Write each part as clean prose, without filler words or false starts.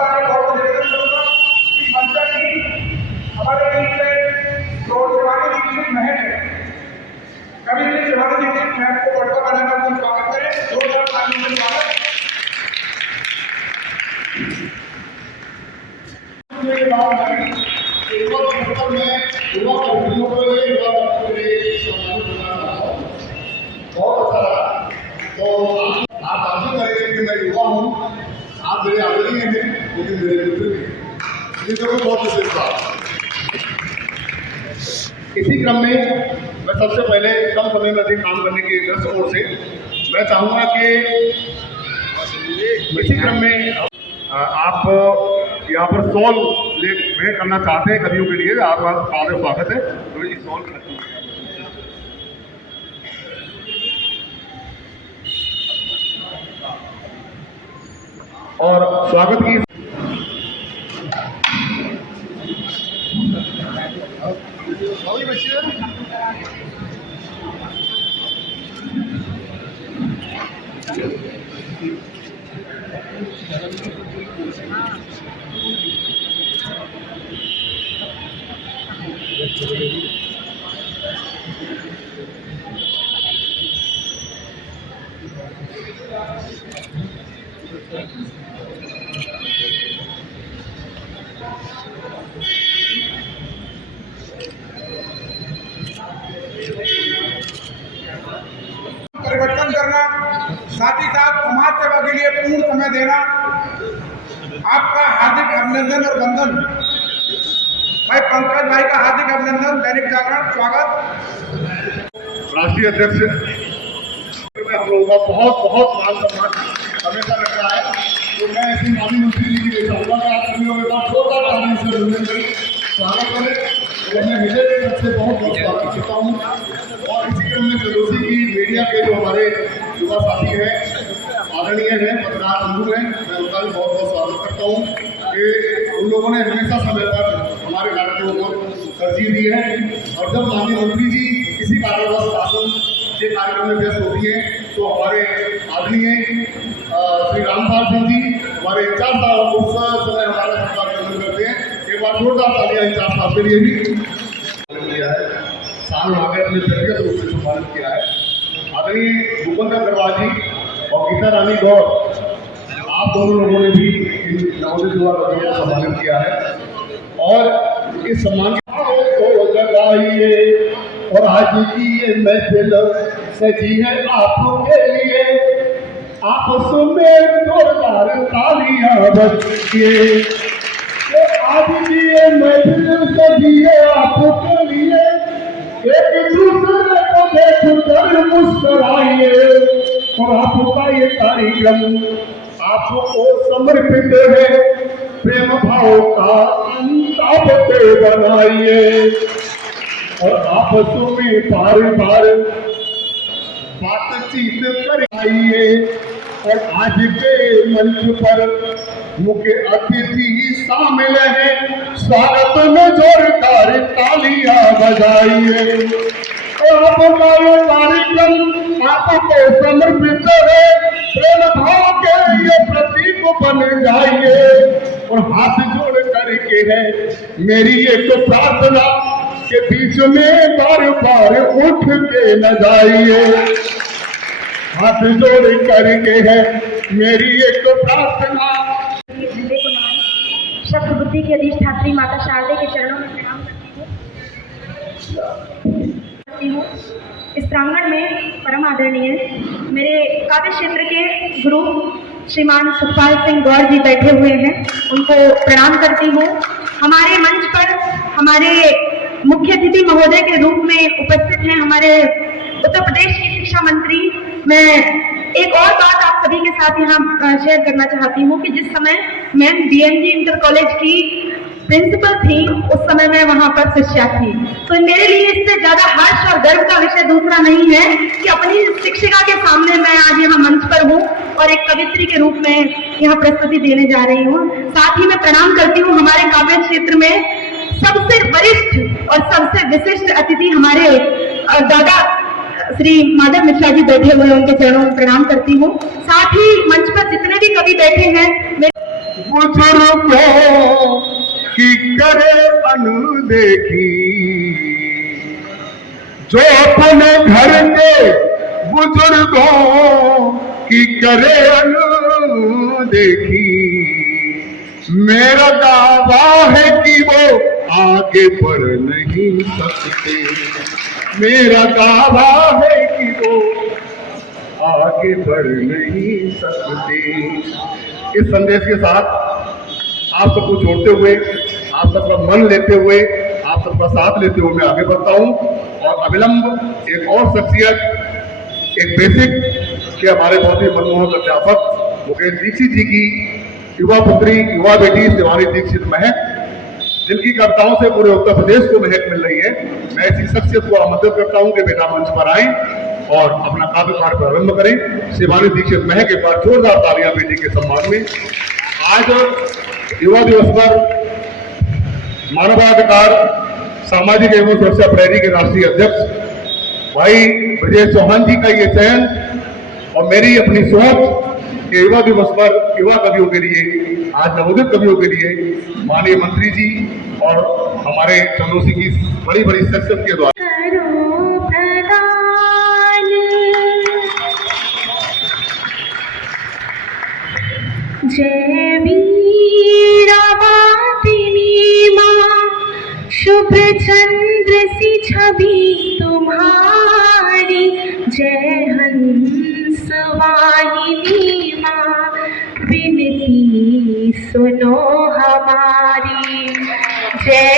बात एक और निवेदन करूंगा कि मंचा की हमारे बीच में जो शिवानी दीक्षित महल है, कवि शिवानी दीक्षित महल को बढ़ता बनाकर हम स्वागत करें। 2005 में स्वागत बहुत अच्छा लगा। तो आप आशा करेंगे कि मैं युवा हूँ, आप मेरे आदरणीय हैं लेकिन मेरे मित्र भी, ये तो बहुत विशेष बात। इसी क्रम में मैं सबसे पहले कम समय में अधिक काम करने की दृष्टिकोण से मैं चाहूँगा कि इसी क्रम में आप यहाँ पर सॉल भेंट करना चाहते हैं कवियों के लिए, आपका सादर स्वागत है। तो ये सॉल और स्वागत की परिवर्तन करना, साथ ही साथ समाज सेवा के लिए पूर्ण समय देना। आपका हार्दिक अभिनंदन और वंदन। भाई पंकज भाई का हार्दिक अभिनंदन। दैनिक जागरण स्वागत। राष्ट्रीय अध्यक्ष में हम लोगों का बहुत बहुत मान सम्मान हमेशा रखा है। तो मैं ऐसी माननीय मंत्री जी की चाहूँगा कि आप सभी लोगों का छोटा पानी से स्वागत करें। और मैं विजय के तरफ से बहुत बहुत स्वागत करता हूँ। और इसी क्रम में जलोसी की मीडिया के जो हमारे युवा साथी हैं, आदरणीय हैं, पत्रकार बंधु हैं, मैं उनका भी बहुत बहुत स्वागत करता हूँ कि उन लोगों ने हमेशा समय पर हमारे कार्यक्रमों को तरजीह दी है। और जब माननीय मंत्री जी किसी कारणवश शासन के कार्यक्रम में व्यस्त होती है तो हमारे आदरणीय श्री रामपाल सिंह जी हमारे इंचार्ज साहब उस समय हमारा सरकार गठन करते हैं। एक बार जोरदार तालियां इंचार्ज साहब के लिए भी किया है। साल आगे अपने व्यक्तिगत रूप से सम्मानित किया है। आदरणीय भूपेंद्र अग्रवाल जी और गीता रानी गौर, आप दोनों लोगों ने भी इन नवोदित युवा कवियों को सम्मानित किया है। और इस सम्मान को लगाइए और आज की ये महफिल सजी है आपके लिए। आपस में जोरदार तालियां बजिए। आज की ये महफिल सजी है आपके लिए। एक दूसरे को देख कर मुस्कुराइए और आपका ये कार्यक्रम आपको समर्पित है। प्रेम भाव का ताबते बनाइए और आपस में बार बार बातचीत कराइए। और आज के मंच पर मुख्य अतिथि शामिल हैं, स्वागत में जोरदार तालियां बजाइए। और आपका ये कार्यक्रम आपको समर्पित है। प्रेम भाव के ये प्रतीक बन जाइए। और हाथ जोड़ करके है मेरी एक प्रार्थना के बीच में बार बार उठ के न जाइए। हाथ जोड़ करके है मेरी एक प्रार्थना। झंडे को नमन। शब्द बुद्धि की अधिष्ठात्री माता शारदे के चरणों में प्रणाम करती हूँ। इस प्रांगण में परम आदरणीय मेरे काव्य क्षेत्र के गुरु श्रीमान सुखपाल सिंह गौर जी बैठे हुए हैं, उनको प्रणाम करती हूँ। हमारे मंच पर हमारे मुख्य अतिथि महोदय के रूप में उपस्थित हैं हमारे उत्तर प्रदेश की शिक्षा मंत्री। मैं एक और बात आप सभी के साथ यहाँ शेयर करना चाहती हूँ कि जिस समय मैं बीएमजी इंटर कॉलेज की प्रिंसिपल थी, उस समय मैं वहाँ पर शिक्षा थी। तो मेरे लिए इससे ज्यादा हर्ष और गर्व का विषय दूसरा नहीं है कि अपनी शिक्षिका के सामने मैं आज यहाँ मंच पर हूँ और एक कवित्री के रूप में यहाँ प्रस्तुति देने जा रही हूँ। साथ ही मैं प्रणाम करती हूँ हमारे काव्य क्षेत्र में सबसे वरिष्ठ और सबसे विशिष्ट अतिथि हमारे दादा श्री माधव मिश्रा जी बैठे हुए, उनके चरणों में प्रणाम करती हूँ। साथ ही मंच पर जितने भी कवि बैठे हैं बुजुर्गों की करे अनदेखी, जो अपने घर के बुजुर्गों की करे अनदेखी, मेरा दावा है कि वो आगे बढ़ नहीं सकते, मेरा दावा है कि वो आगे बढ़ नहीं सकते। इस संदेश के साथ आप सबको जोड़ते हुए, आप सबका मन लेते हुए, आप सबका साथ लेते हुए मैं आगे बढ़ता हूं और अविलंब एक और शख्सियत, एक बेसिक के हमारे बहुत ही मनमोहक अध्यापक मुकेश दीक्षित जी की युवा पुत्री, युवा बेटी शिवानी दीक्षित महक, जिनकी कविताओं से पूरे उत्तर प्रदेश को महक मिल रही है, मैं ऐसी शख्सियत को आमंत्रित करता हूं कि बेटा मंच पर आए और अपना काव्य पाठ प्रारंभ करें। शिवानी दीक्षित महक, एक बार जोरदार तालियां बेटी के सम्मान में। आज युवा दिवस पर मानवाधिकार सामाजिक एवं सुरक्षा प्रहरी के राष्ट्रीय अध्यक्ष भाई ब्रजेश चौहान जी का ये चयन और मेरी अपनी सोच कि युवा दिवस पर युवा कवियों के लिए, आज नवोदित कवियों के लिए माननीय मंत्री जी और हमारे चंदोसी की बड़ी बड़ी शख्सियत के द्वारा जय वीरवादिनी माँ, शुभ चंद्र सी छवि तुम्हारी, जय हंस वाहिनी माँ, विनती सुनो हमारी। जय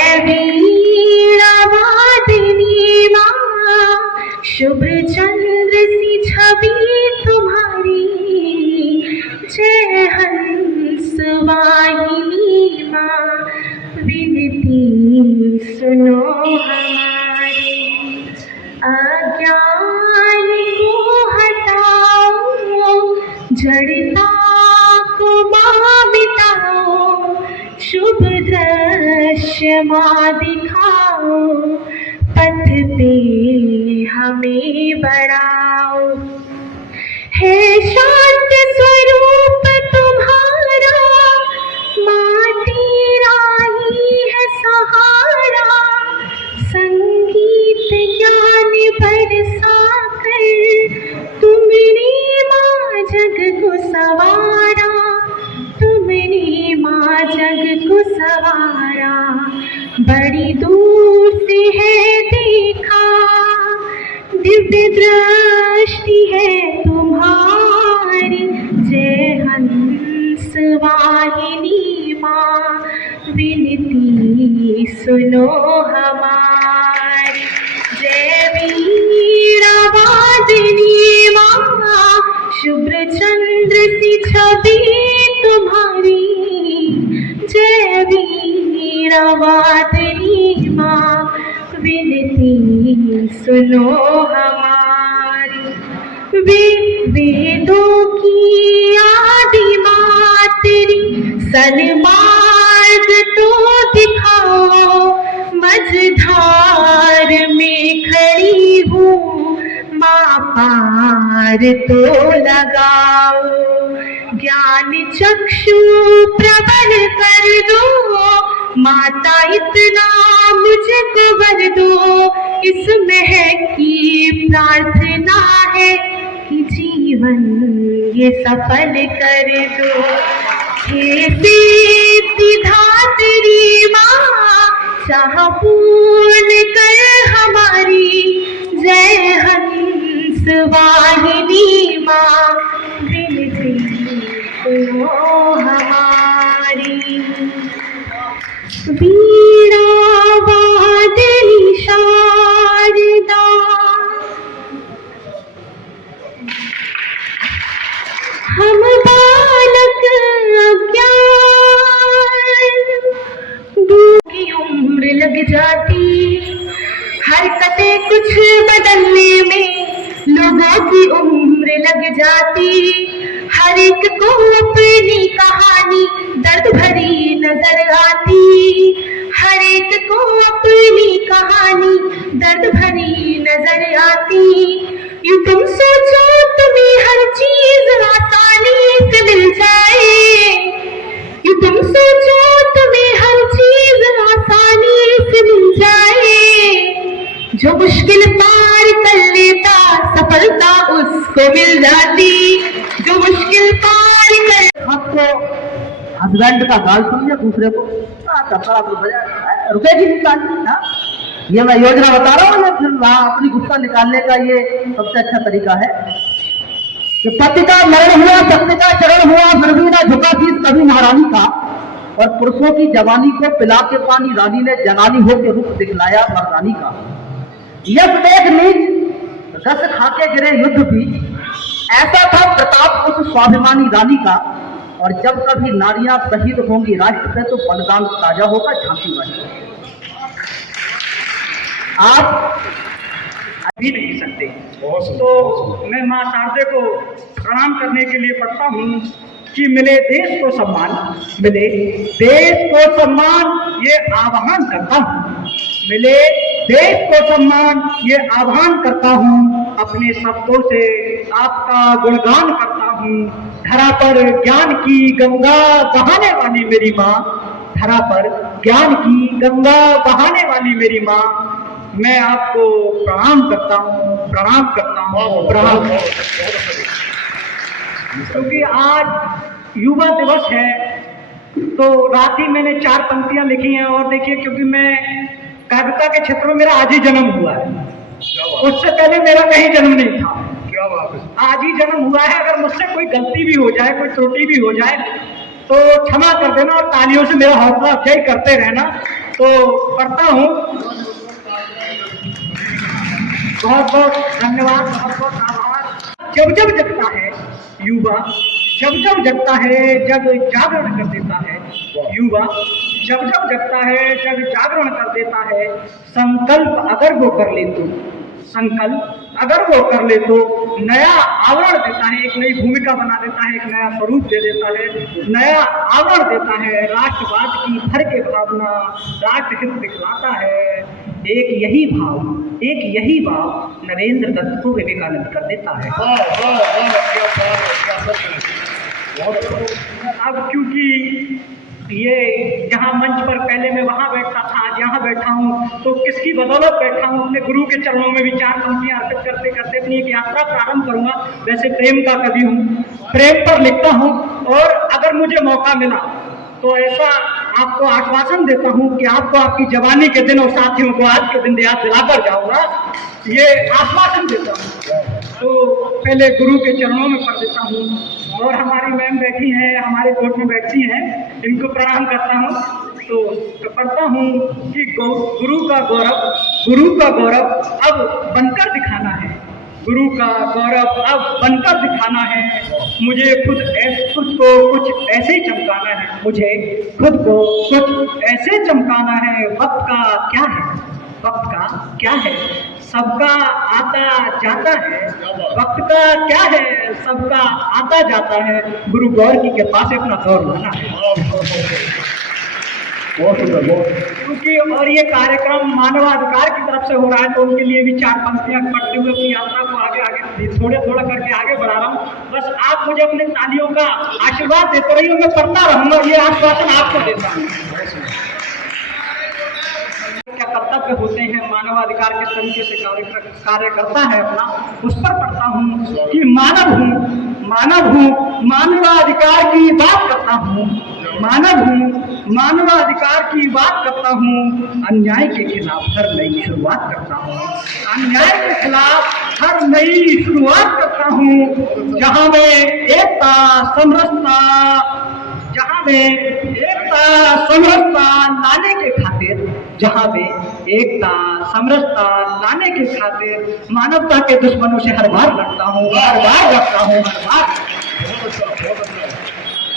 वीरवादिनी माँ, शुभ चंद्र सी छवि तुम्हारी, जय हंस वाहिनी माँ, विनती सुनो हमारी। अज्ञान को हटाओ, जड़ता को माँ मिटाओ, शुभ दृश्य माँ दिखाओ, पथ पे हमें बढ़ाओ। है शांत स्वरूप तुम्हारा, माँ तेरा ही है सहारा, संगीत ज्ञान बरसाकर तुमने माँ जग को सवारा, तुमने माँ जग को सवारा। बड़ी दूर से है देखा, दिव्य दृष्टि है तुम्हारी, जय हंस वाहिनी माँ, विनती सुनो हमारी। जय वीरवादिनी माँ, शुभ्र चंद्र सी छवि तुम्हारी, जय वीरवादिनी माँ, विनती सुनो हमारी। वेदों की आदि माँ तेरी, सन्मार्ग तो दिखाओ, मझधार में खड़ी हूँ माँ, पार तो लगाओ। ज्ञान चक्षु प्रबल कर दो माता, इतना मुझको वर दो, इस महक की प्रार्थना है कि जीवन ये सफल कर दो। हे सिद्धिदात्री माँ, चाह पूर्ण कर हमारी, जय हंस वाहिनी माँ, विनती सुनो हमारी। वीणावादिनी शारदा, हम बालक अज्ञान, दूर की उम्र लग जाती, हरकतें कुछ बदलने में लोगों की उम्र लग जाती। हर एक को अपनी कहानी दर्द भरी नजर आती, हर एक को अपनी कहानी दर्द भरी नजर आती। यूं तुम सोचो तुम्हें हर चीज आसानी से मिल जाए, यूं तुम मुश्किल पार कर लेता सफलता उसको मिल जाती, जो मुश्किल पार कर। आपको हस्बैंड का गाल समझे दूसरे को रुकेगी नहीं गाली। हाँ, ये मैं योजना बता रहा हूँ ना, फिर अपनी गुस्सा निकालने का ये सबसे अच्छा तरीका है कि पति का मरण हुआ, सत्य का चरण हुआ, फिर भी ना झुका शीश कभी महारानी का, और पुरुषों की जवानी को पिला के पानी रानी ने जनानी हो के रूप दिखलाया मर्दानी का। यश देख नीच रस खाके गिरे युद्ध भी, ऐसा था प्रताप उस स्वाभिमानी रानी का। और जब कभी नारियां शहीद होंगी राष्ट्र पे तो बलिदान ताजा होगा झांसी वाली। आप अभी नहीं सकते। तो मैं मां शारदे को प्रणाम करने के लिए पढ़ता हूँ कि मिले देश को सम्मान, मिले देश को सम्मान ये आह्वान करता हूँ, मिले देश को सम्मान ये आह्वान करता हूँ। अपने शब्दों से आपका गुणगान करता हूँ। धरा पर ज्ञान की गंगा बहाने वाली मेरी माँ, धरा पर ज्ञान की गंगा बहाने वाली मेरी माँ, मैं आपको प्रणाम करता हूँ, प्रणाम करता हूँ, प्रणाम। क्योंकि आज युवा दिवस है तो रात ही मैंने 4 पंक्तियां लिखी हैं। और देखिए, क्योंकि मैं कविता के क्षेत्र में मेरा आज ही जन्म हुआ है, उससे पहले मेरा कहीं जन्म नहीं था। क्या बात है। आज ही जन्म हुआ है। अगर मुझसे कोई गलती भी हो जाए, कोई त्रुटि भी हो जाए तो क्षमा कर देना और तालियों से मेरा हौसला अफजाई करते रहना। तो पढ़ता हूँ। बहुत बहुत धन्यवाद, बहुत बहुत आभार। जब जब जगता है युवा, जब जब जगता है जग जागरण कर देता है युवा, जब जब जगता है जग जागरण कर देता है। संकल्प अगर वो कर ले तो, संकल्प अगर वो कर ले तो नया आवरण देता है, एक नई भूमिका बना देता है, एक नया स्वरूप दे देता है, नया आवरण देता है। राष्ट्रवाद की भर के भावना राष्ट्रहित दिखलाता है। एक यही भाव, एक यही भाव नरेंद्र दत्त को विवेकानंद कर देता है। अब क्योंकि ये यहाँ मंच पर पहले मैं वहाँ बैठता था, आज यहाँ बैठा हूँ, तो किसकी बदौलत बैठा हूँ? अपने गुरु के चरणों में विचार पंक्तियाँ अर्पित करते करते अपनी एक यात्रा प्रारंभ करूँगा। वैसे प्रेम का कवि हूँ, प्रेम पर लिखता हूँ, और अगर मुझे मौका मिला तो ऐसा आपको आश्वासन देता हूँ कि आपको आपकी जवानी के दिन और साथियों को आज के दिन याद दिलाकर जाऊँगा, ये आश्वासन देता हूँ। तो पहले गुरु के चरणों में पढ़ देता हूँ। और हमारी मैम बैठी हैं, हमारे कोर्ट में बैठी हैं, इनको प्रणाम करता हूँ। तो पढ़ता हूँ कि गुरु का गौरव, गुरु का गौरव अब बनकर दिखाना है, गुरु का गौरव अब बनकर दिखाना है। मुझे खुद को कुछ ऐसे चमकाना है, मुझे खुद को कुछ ऐसे चमकाना है। वक्त का क्या है, वक्त का क्या है, सबका आता जाता है। वक्त का क्या है, सबका आता जाता है। गुरु गौर की कृपा से अपना दौर लाना है। बहुत सुंदर, बहुत। क्योंकि और ये कार्यक्रम मानवाधिकार की तरफ से हो रहा है, तो उनके लिए भी 4 पंक्तियां पढ़ते हुए अपनी यात्रा को आगे आगे थोड़े थोड़ा करके आगे बढ़ा रहा हूँ। बस आप मुझे अपने तालियों का आशीर्वाद देते रहिए, मैं पढ़ता रहूंगा, ये आश्वासन आपको देता हूँ। क्या कर्तव्य होते हैं, मानवाधिकार के तरीके से कार्य करता है अपना, उस पर पढ़ता हूँ कि मानव हूँ, मानव हूँ, मानवाधिकार की बात करता हूँ, मानव हूँ, मानवाधिकार की बात करता हूँ। अन्याय के खिलाफ हर नई शुरुआत करता हूँ, अन्याय के खिलाफ हर नई शुरुआत करता हूँ। जहाँ में एकता समरसता, जहाँ में एकता समरसता लाने के खातिर, जहाँ में एकता समरसता लाने के खातिर मानवता के दुश्मनों से हर बार लड़ता हूँ, हर बार लड़ता हूँ, हर बार।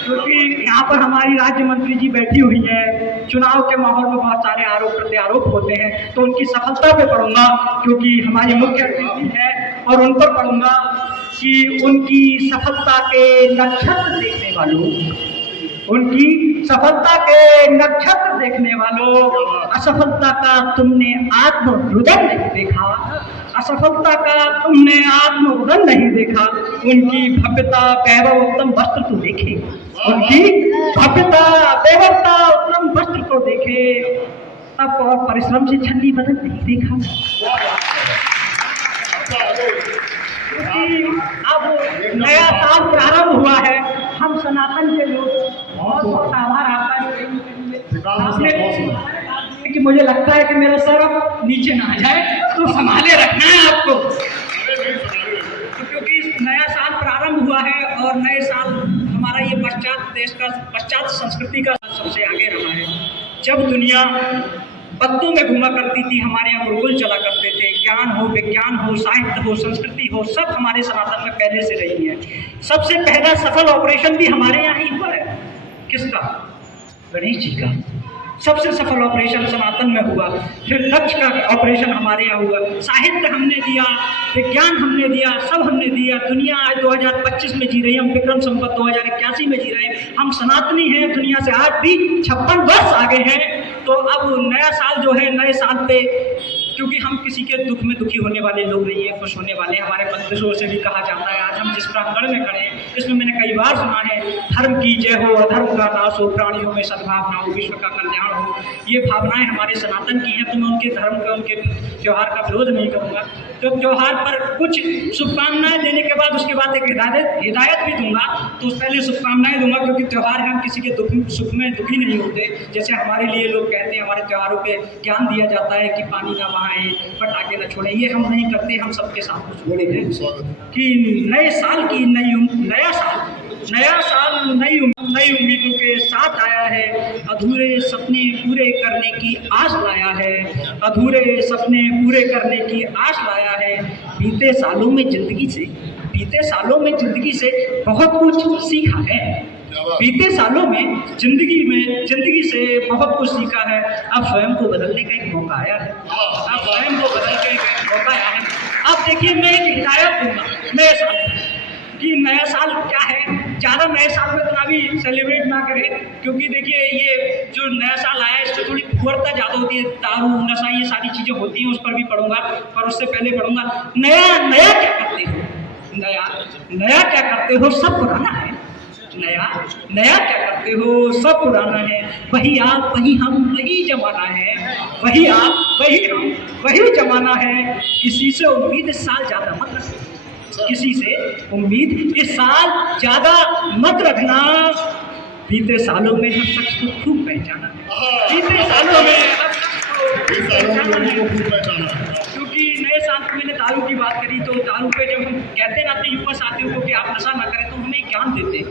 क्योंकि यहाँ पर हमारी राज्य मंत्री जी बैठी हुई है, चुनाव के माहौल में बहुत सारे आरोप प्रत्यारोप होते हैं, तो उनकी सफलता पे पढ़ूंगा, क्योंकि हमारी मुख्य अतिथि है, और उन पर पढ़ूंगा कि उनकी सफलता के नक्षत्र देखने वालों, उनकी सफलता के नक्षत्र देखने वालों, असफलता का तुमने आत्मरुदन नहीं देखा, असफलता का तुमने आत्मरुदन नहीं देखा। उनकी भव्यता वैभव उत्तम वस्त्र तो देखे, उनकी भव्यता वैभवता उत्तम वस्त्र तो देखे, तब और परिश्रम से छन्नी बदन नहीं देखा। क्योंकि अब नया साल प्रारंभ हुआ है, हम सनातन के लोग बहुत बहुत आभार आपका आपने कि मुझे लगता है कि मेरा सर अब नीचे ना आ जाए, तो संभाले रखना है आपको। तो क्योंकि नया साल प्रारंभ हुआ है और नए साल हमारा ये पश्चात देश का पश्चात संस्कृति का सबसे आगे रहा है। जब दुनिया पत्तों में घूमा करती थी, हमारे यहाँ गुरुकुल चला करते थे, ज्ञान हो, विज्ञान हो, साहित्य हो, संस्कृति हो, सब हमारे सनातन में पहले से रही है। सबसे पहला सफल ऑपरेशन भी हमारे यहाँ ही हुआ है। किसका? गणेश जी का सबसे सफल ऑपरेशन सनातन में हुआ। फिर दक्ष का ऑपरेशन हमारे यहाँ हुआ। साहित्य हमने दिया, विज्ञान हमने दिया, सब हमने दिया। दुनिया आज 2025 में जी रही है, हम विक्रम संवत 2081 में जी रहे हैं। हम सनातनी हैं, दुनिया से आज भी 56 वर्ष आगे हैं। तो अब नया साल जो है, नए साल पे क्योंकि हम किसी के दुख में दुखी होने वाले लोग नहीं हैं, खुश होने वाले। हमारे मंदिरों से भी कहा जाता है, आज हम जिस प्रांगण में खड़े हैं इसमें मैंने कई बार सुना है, धर्म की जय हो, अधर्म का नाश हो, प्राणियों में सद्भावना हो, विश्व का कल्याण हो। ये भावनाएं हमारे सनातन की हैं। तो मैं उनके धर्म का, उनके त्यौहार का विरोध नहीं करूँगा। तो त्यौहार पर कुछ शुभकामनाएं देने के बाद उसके बाद एक हिदायत भी दूंगा। तो पहले शुभकामनाएं दूंगा क्योंकि त्यौहार है, हम किसी के दुख सुख में दुखी नहीं होते। जैसे हमारे लिए लोग कहते हैं, हमारे त्योहारों पे ज्ञान दिया जाता है कि पानी ना बहाएं, पटाखे न छोड़ें, ये हम नहीं करते। हम सबके साथ कुछ बोले हैं कि नए साल की नया साल नई उम्मीदों के साथ आया है। अधूरे सपने पूरे करने की आस लाया है, अधूरे सपने पूरे करने की आस लाया है। बीते सालों में जिंदगी से बहुत कुछ सीखा है। बीते सालों में जिंदगी से बहुत कुछ सीखा है। अब स्वयं को बदलने का एक मौका आया है। अब देखिए, मैं एक हिदायत दूंगा नए साल कि नया साल क्या है। ज़्यादा नए साल में इतना भी सेलिब्रेट ना करें, क्योंकि देखिए ये जो नया साल आया है इसमें थोड़ी फुहरता ज़्यादा होती है, दारू नशा ये सारी चीज़ें होती हैं। उस पर भी पढ़ूंगा, पर उससे पहले पढ़ूंगा नया क्या करते हो। नया क्या करते हो, सब पुराना है। नया क्या करते हो, सब पुराना है। वही आप, वही हम, वही जमाना है। वही आप, वही हम, वही जमाना है। किसी से उम्मीद इस साल ज़्यादा मत रखना, किसी से उम्मीद इस साल ज़्यादा मत रखना। बीते सालों में हर शख्स को खूब पहचाना, बीते सालों में हर शख्स को पहचाना। क्योंकि नए साल में मैंने दारू की बात करी, तो दारू पे जब हम कहते हैं अपने युवा साथियों को कि आप नशा ना करें, तो हमें ज्ञान देते हैं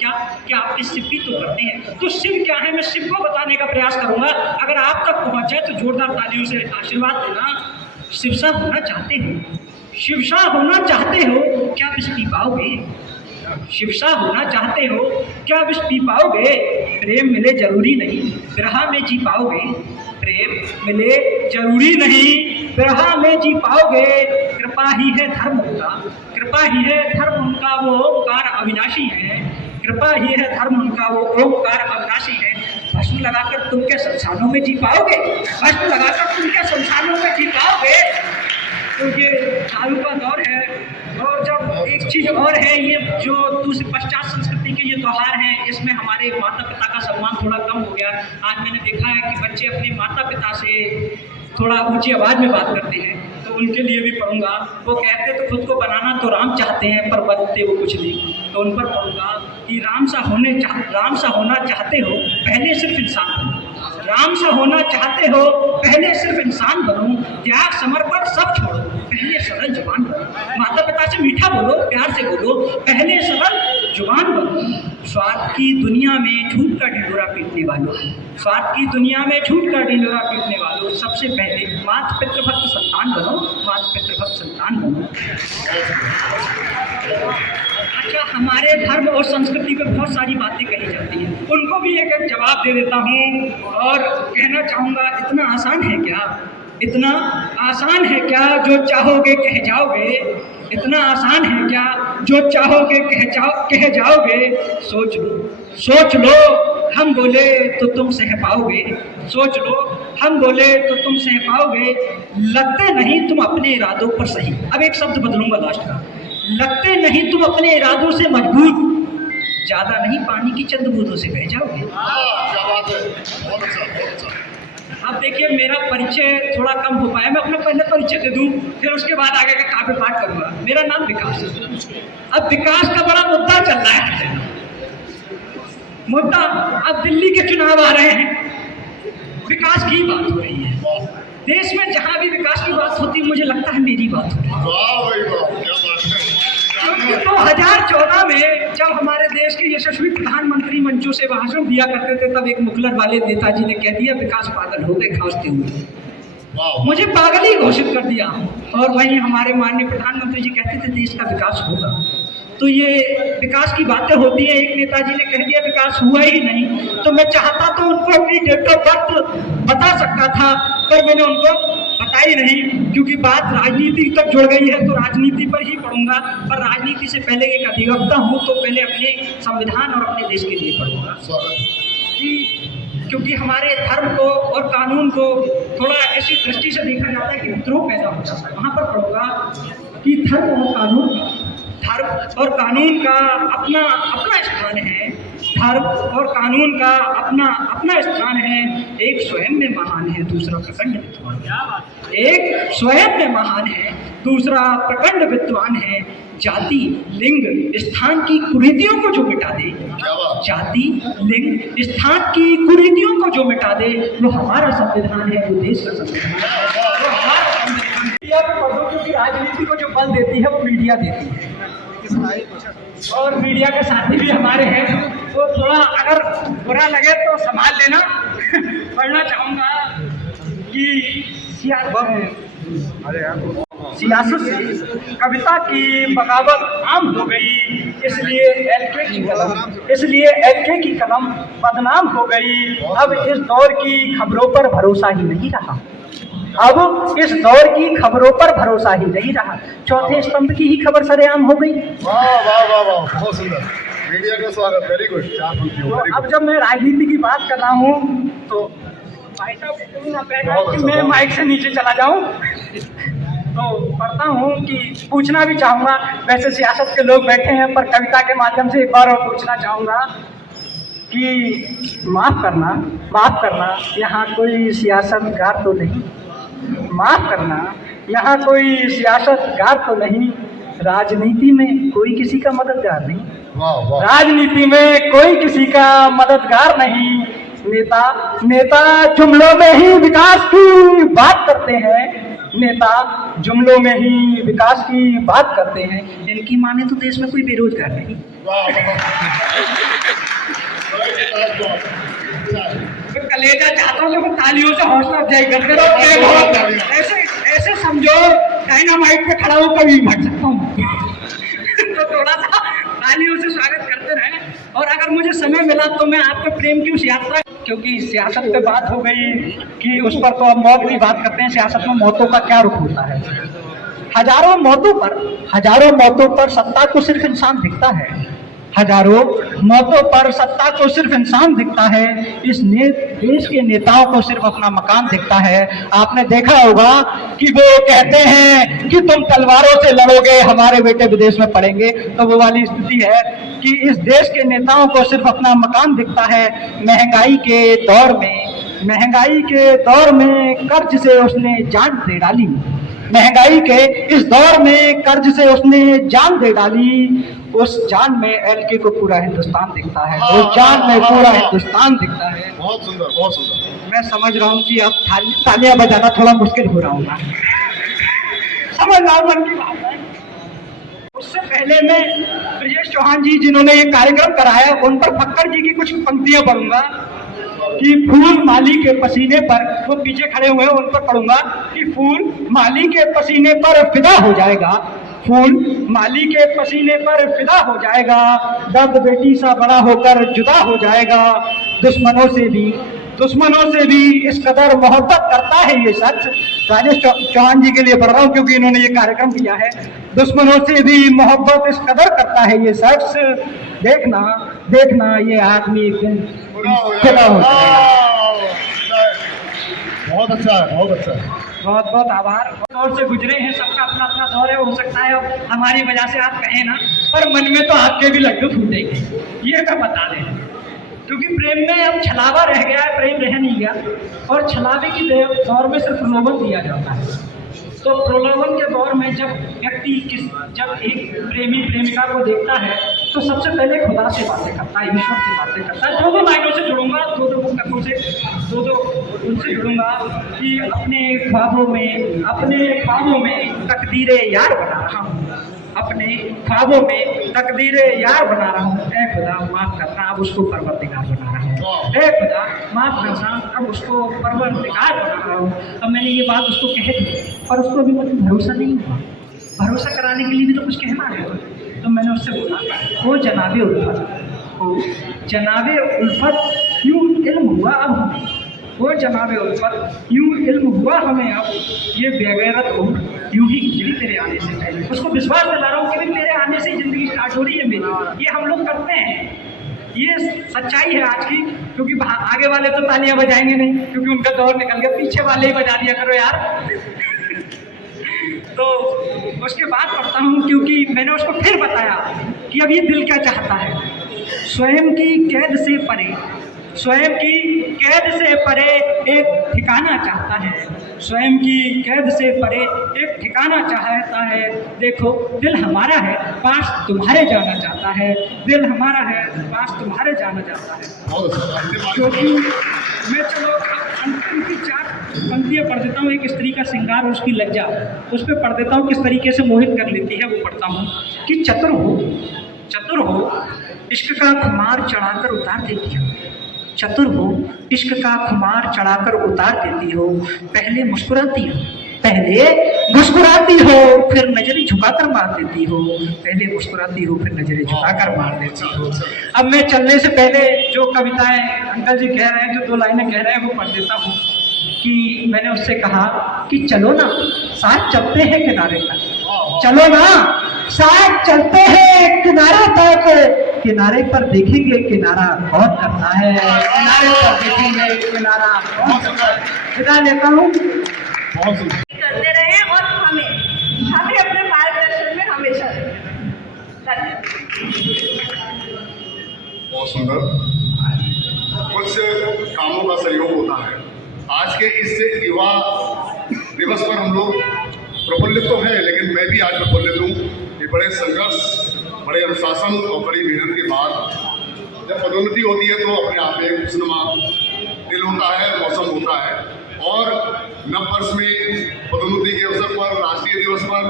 क्या आपके शिव भी तो करते हैं। तो शिव क्या है, मैं शिव को बताने का प्रयास करूंगा। अगर आप तक पहुंच जाए तो जोरदार तालियों से आशीर्वाद देना। शिवसा होना चाहते हो, शिवसा होना चाहते हो, क्या विष पी पाओगे? शिवसा होना चाहते हो, क्या विष पी पाओगे? प्रेम मिले जरूरी नहीं, विरह में जी पाओगे। प्रेम मिले जरूरी नहीं, विरह में जी पाओगे। कृपा ही है धर्म उनका, कृपा ही है धर्म उनका, वो ओंकार अविनाशी है। कृपा ही है धर्म उनका, वो ओंकार अविनाशी है। भस्म लगाकर तुम क्या शमशानों में जी पाओगे? भस्म लगाकर तुम क्या शमशानों में जी पाओगे? तो ये दारू का दौर है। और जब एक चीज़ और है, ये जो दूसरी पश्चात संस्कृति के ये त्यौहार हैं, इसमें हमारे माता पिता का सम्मान थोड़ा कम हो गया। आज मैंने देखा है कि बच्चे अपने माता पिता से थोड़ा ऊंची आवाज़ में बात करते हैं, तो उनके लिए भी पढ़ूंगा। वो कहते तो खुद को बनाना तो राम चाहते हैं, पर बनते वो कुछ नहीं। तो उन पर पढ़ूंगा कि राम सा होना चाहते हो, पहले सिर्फ इंसान बनो। राम सा होना चाहते हो, पहले सिर्फ इंसान बनो। त्याग समर्पण सब छोड़ो, पहले सरल जुबान बनो। माता पिता से मीठा बोलो, प्यार से बोलो, पहले सरल जुबान बनो। स्वार्थ की दुनिया में झूठ का ढिंढोरा पीटने वालों, स्वार्थ की दुनिया में झूठ का ढिंढोरा पीटने वालों, सबसे पहले माता पितृभक्त संतान बनो, माता पितृभक्त संतान बनो। अच्छा, हमारे धर्म और संस्कृति पर बहुत सारी बातें कही जाती हैं, उनको भी एक जवाब दे देता हूँ और कहना चाहूँगा, इतना आसान है क्या? इतना आसान है क्या जो चाहोगे कह जाओगे? इतना आसान है क्या जो चाहोगे कह जाओगे? सोच लो हम बोले तो तुम सह पाओगे। सोच लो हम बोले तो तुम सह पाओगे। लगते नहीं तुम अपने इरादों पर सही। अब एक शब्द बदलूंगा लास्ट का। लगते नहीं तुम अपने इरादों से मजबूत, ज्यादा नहीं पानी की चंद बूंदों से बह जाओगे। अब देखिए मेरा परिचय थोड़ा कम हो पाया, मैं अपना पहले परिचय दे दूं, फिर उसके बाद आगे का काव्य पाठ करूंगा। मेरा नाम विकास है। अब विकास का बड़ा मुद्दा चल रहा है। मुद्दा, अब दिल्ली के चुनाव आ रहे हैं, विकास की बात हो रही है। देश में जहां भी विकास की बात होती है, मुझे लगता है मेरी बात होती है। वाह भाई वाह, क्या बात है। क्योंकि 2014 में जब हमारे देश के यशस्वी प्रधानमंत्री मंचों से भाषण दिया करते थे, तब एक मुखलर वाले नेताजी ने कह दिया विकास पागल हो गए खांसते हुए। वाह, मुझे पागल ही घोषित कर दिया। और वहीं हमारे माननीय प्रधानमंत्री जी कहते थे देश का विकास होगा। तो ये विकास की बातें होती है, एक नेताजी ने कह दिया विकास हुआ ही नहीं, तो मैं चाहता तो उनको अपनी डेट ऑफ बर्थ बता सकता था, पर मैंने उनको बताई नहीं, क्योंकि बात राजनीति तक जुड़ गई है, तो राजनीति पर ही पढ़ूंगा। पर राजनीति से पहले एक अधिवक्ता हूँ, तो पहले अपने संविधान और अपने देश के लिए पढ़ूंगा कि क्योंकि हमारे धर्म को और कानून को थोड़ा ऐसी दृष्टि से देखा जाता है कि विद्रोह पैदा हो जाता है। वहाँ पर पढ़ूंगा कि धर्म और कानून का अपना अपना स्थान है। धर्म और कानून का अपना अपना स्थान है। एक स्वयं में महान है, दूसरा प्रचंड विद्वान। एक स्वयं में महान है, दूसरा प्रचंड विद्वान है। जाति, लिंग, स्थान की कुरीतियों को जो मिटा दे, जाति, लिंग, स्थान की कुरीतियों को जो मिटा दे, वो हमारा संविधान है, वो देश का संविधान है, वो हमारा संविधान। मीडिया को पढ़ो, क्योंकि राजनीति को जो बल देती है वो मीडिया देती है। और मीडिया के साथी भी हमारे हैं, तो थोड़ा अगर बुरा लगे तो संभाल लेना। पढ़ना चाहूँगा कि सियासत से कविता की बगावत आम हो गई, इसलिए एलके की कलम बदनाम हो गई। अब इस दौर की खबरों पर भरोसा ही नहीं रहा। चौथे स्तंभ की ही खबर सरेआम हो गई। वाह वाह वाह वाह, बहुत सुंदर। मीडिया का स्वागत, वेरी गुड। तो अब जब मैं राजनीति की बात कर रहा हूँ, तो भाई साहब कि मैं माइक से नीचे चला जाऊँ, तो पढ़ता हूँ कि पूछना भी चाहूँगा। वैसे सियासत के लोग बैठे हैं, पर कविता के माध्यम से एक बार और पूछना चाहूँगा कि माफ़ करना, यहाँ कोई सियासतगार तो नहीं, माफ़ करना, यहाँ कोई सियासतगार तो नहीं, राजनीति में कोई किसी का मददगार नहीं, राजनीति में कोई किसी का मददगार नहीं। नेता जुमलों में ही विकास की बात करते हैं, नेता जुमलों में ही विकास की बात करते हैं। इनकी माने तो देश में कोई बेरोजगार नहीं। तो कलेजा चाहता हूँ, तालियों से हौसला अफजाई करते रहो। ऐसे समझो डायनामाइट पे खड़ा हो कभी भट सकता हूँ। तो थोड़ा सा तालियों से स्वागत करते रहे। और अगर मुझे समय मिला तो मैं आपके प्रेम की उस यात्रा, क्योंकि सियासत पे बात हो गई कि उस पर तो अब मौत की बात करते हैं। सियासत में मौतों का क्या रुख होता है? हजारों मौतों पर सत्ता को सिर्फ इंसान दिखता है। हजारों मौतों पर सत्ता को सिर्फ इंसान दिखता है। इस देश के नेताओं को सिर्फ अपना मकान दिखता है। आपने देखा होगा कि वो कहते हैं कि तुम तलवारों से लड़ोगे, हमारे बेटे विदेश में पढ़ेंगे। तो वो वाली स्थिति है कि इस देश के नेताओं को सिर्फ अपना मकान दिखता है। महंगाई के दौर में कर्ज से उसने जान दे डाली। महंगाई के इस दौर में कर्ज से उसने जान दे डाली। उस जान में एलके को पूरा हिंदुस्तान दिखता है। उस जान में पूरा हिंदुस्तान दिखता है। बहुत सुंदर, बहुत सुंदर। मैं समझ रहा हूँ कि अब तालियां बजाना थोड़ा मुश्किल हो रहा होगा, समझ रहा हूँ मन की बात है। उससे पहले मैं ब्रजेश चौहान जी जिन्होंने ये कार्यक्रम कराया, उन पर फक्कर जी की कुछ पंक्तियां पढ़ूंगा कि फूल माली के पसीने पर, वो पीछे खड़े हुए हैं उन पर पढ़ूंगा कि फूल माली के पसीने पर फिदा हो जाएगा, फूल माली के पसीने पर फिदा हो जाएगा, दर्द बेटी सा बड़ा होकर जुदा हो जाएगा। दुश्मनों से भी इस कदर मोहब्बत करता है ये शख्स। राजेश चौहान जी के लिए पढ़ रहा हूँ क्योंकि इन्होंने ये कार्यक्रम किया है। दुश्मनों से भी मोहब्बत इस कदर करता है ये शख्स। देखना ये आदमी एक दिन फिदा हो जाएगा। बहुत अच्छा है, बहुत अच्छा है। बहुत बहुत आभार। दौर से गुजरे हैं, सबका अपना अपना दौर है। हो सकता है अब हमारी वजह से आप कहें ना, पर मन में तो आपके भी लड्डू फूटेंगे, ये मैं बता दें। क्योंकि प्रेम में अब छलावा रह गया है, प्रेम रह नहीं गया। और छलावे की दौर में सिर्फ प्रलोभन दिया जाता है। तो प्रलोभन के दौर में जब व्यक्ति जब एक प्रेमी प्रेमिका को देखता है तो सबसे पहले खुदा से बातें करता है, ईश्वर से बातें करता है। दो लाइनों से जुड़ूंगा, दो पुस्तकों से उनसे जुड़ूंगा कि अपने ख्वाबों में तकदीरे यार बना रहा हूँ, अपने ख्वाबों में तकदीरे यार बना रहा हूँ। ऐ खुदा माफ़ करना, अब उसको परवरदिगार बना रहा हूँ। ऐ खुदा माफ़ करना, अब उसको परवरदिगार बना रहा हूँ। अब मैंने ये बात उसको कह दी, पर उसको अभी मुझे भरोसा नहीं हुआ। भरोसा कराने के लिए भी तो कुछ कहना है। तो मैंने उससे बोला, वो जनाबे उल्फत यूँ इल्म हुआ अब हमें, वो जनाबे उल्फत यूँ इल्म हुआ हमें अब, ये बेगैरत उम्र यूँ ही गुजरी तेरे आने से पहले। उसको विश्वास दिला रहा हूँ कि तेरे आने से ही ज़िंदगी स्टार्ट हो रही है मेरी। ये हम लोग करते हैं, ये सच्चाई है आज की। क्योंकि आगे वाले तो तालियां बजाएंगे नहीं, क्योंकि उनका दौर निकल गया, पीछे वाले ही बजा दिया करो यार। तो उसके बाद पढ़ता हूँ, क्योंकि मैंने उसको फिर बताया कि अब ये दिल क्या चाहता है। स्वयं की कैद से परे एक ठिकाना चाहता है, स्वयं की कैद से परे एक ठिकाना चाहता है। देखो दिल हमारा है, पास तुम्हारे जाना चाहता है, दिल हमारा है, पास तुम्हारे जाना चाहता है। क्योंकि मैं चलो अंतिम की 4 पंक्तियाँ पढ़ देता हूँ। एक स्त्री का श्रृंगार और उसकी लज्जा, उस पर पढ़ देता हूँ, किस तरीके से मोहित कर लेती है वो पढ़ता हूँ। कि चतुर हो इश्क का खुमार चढ़ाकर उतार देती हो, चतुर हो इश्क का खुमार चढ़ाकर उतार देती हो। पहले मुस्कुराती हो फिर नजरें झुकाकर मार देती हो, पहले मुस्कुराती हो फिर नजरें झुकाकर मार देती हो। अब मैं चलने से पहले जो कविताएं अंकल जी कह रहे हैं, जो 2 लाइनें कह रहे हैं, वो पढ़ देता हूँ। कि मैंने उससे कहा कि चलो ना साथ चलते हैं किनारे तक, चलो ना साथ चलते हैं किनारे तक, किनारे पर देखेंगे किनारा कौन करता है, किनारे पर देखेंगे किनारा कौन करता है। विदा लेता हूँ। करते रहे और हमें अपने मार्गदर्शन में हमेशा बहुत सुंदर। कुछ कामों का सहयोग होता है। आज के इस युवा दिवस पर हम लोग प्रफुल्लित तो हैं, लेकिन मैं भी आज प्रफुल्लित हूँ कि बड़े संघर्ष, बड़े अनुशासन और बड़ी मेहनत के बाद जब पदोन्नति होती है तो अपने आप में खुशनुमा दिल होता है, मौसम होता है। और नव वर्ष में पदोन्नति के अवसर पर, राष्ट्रीय दिवस पर,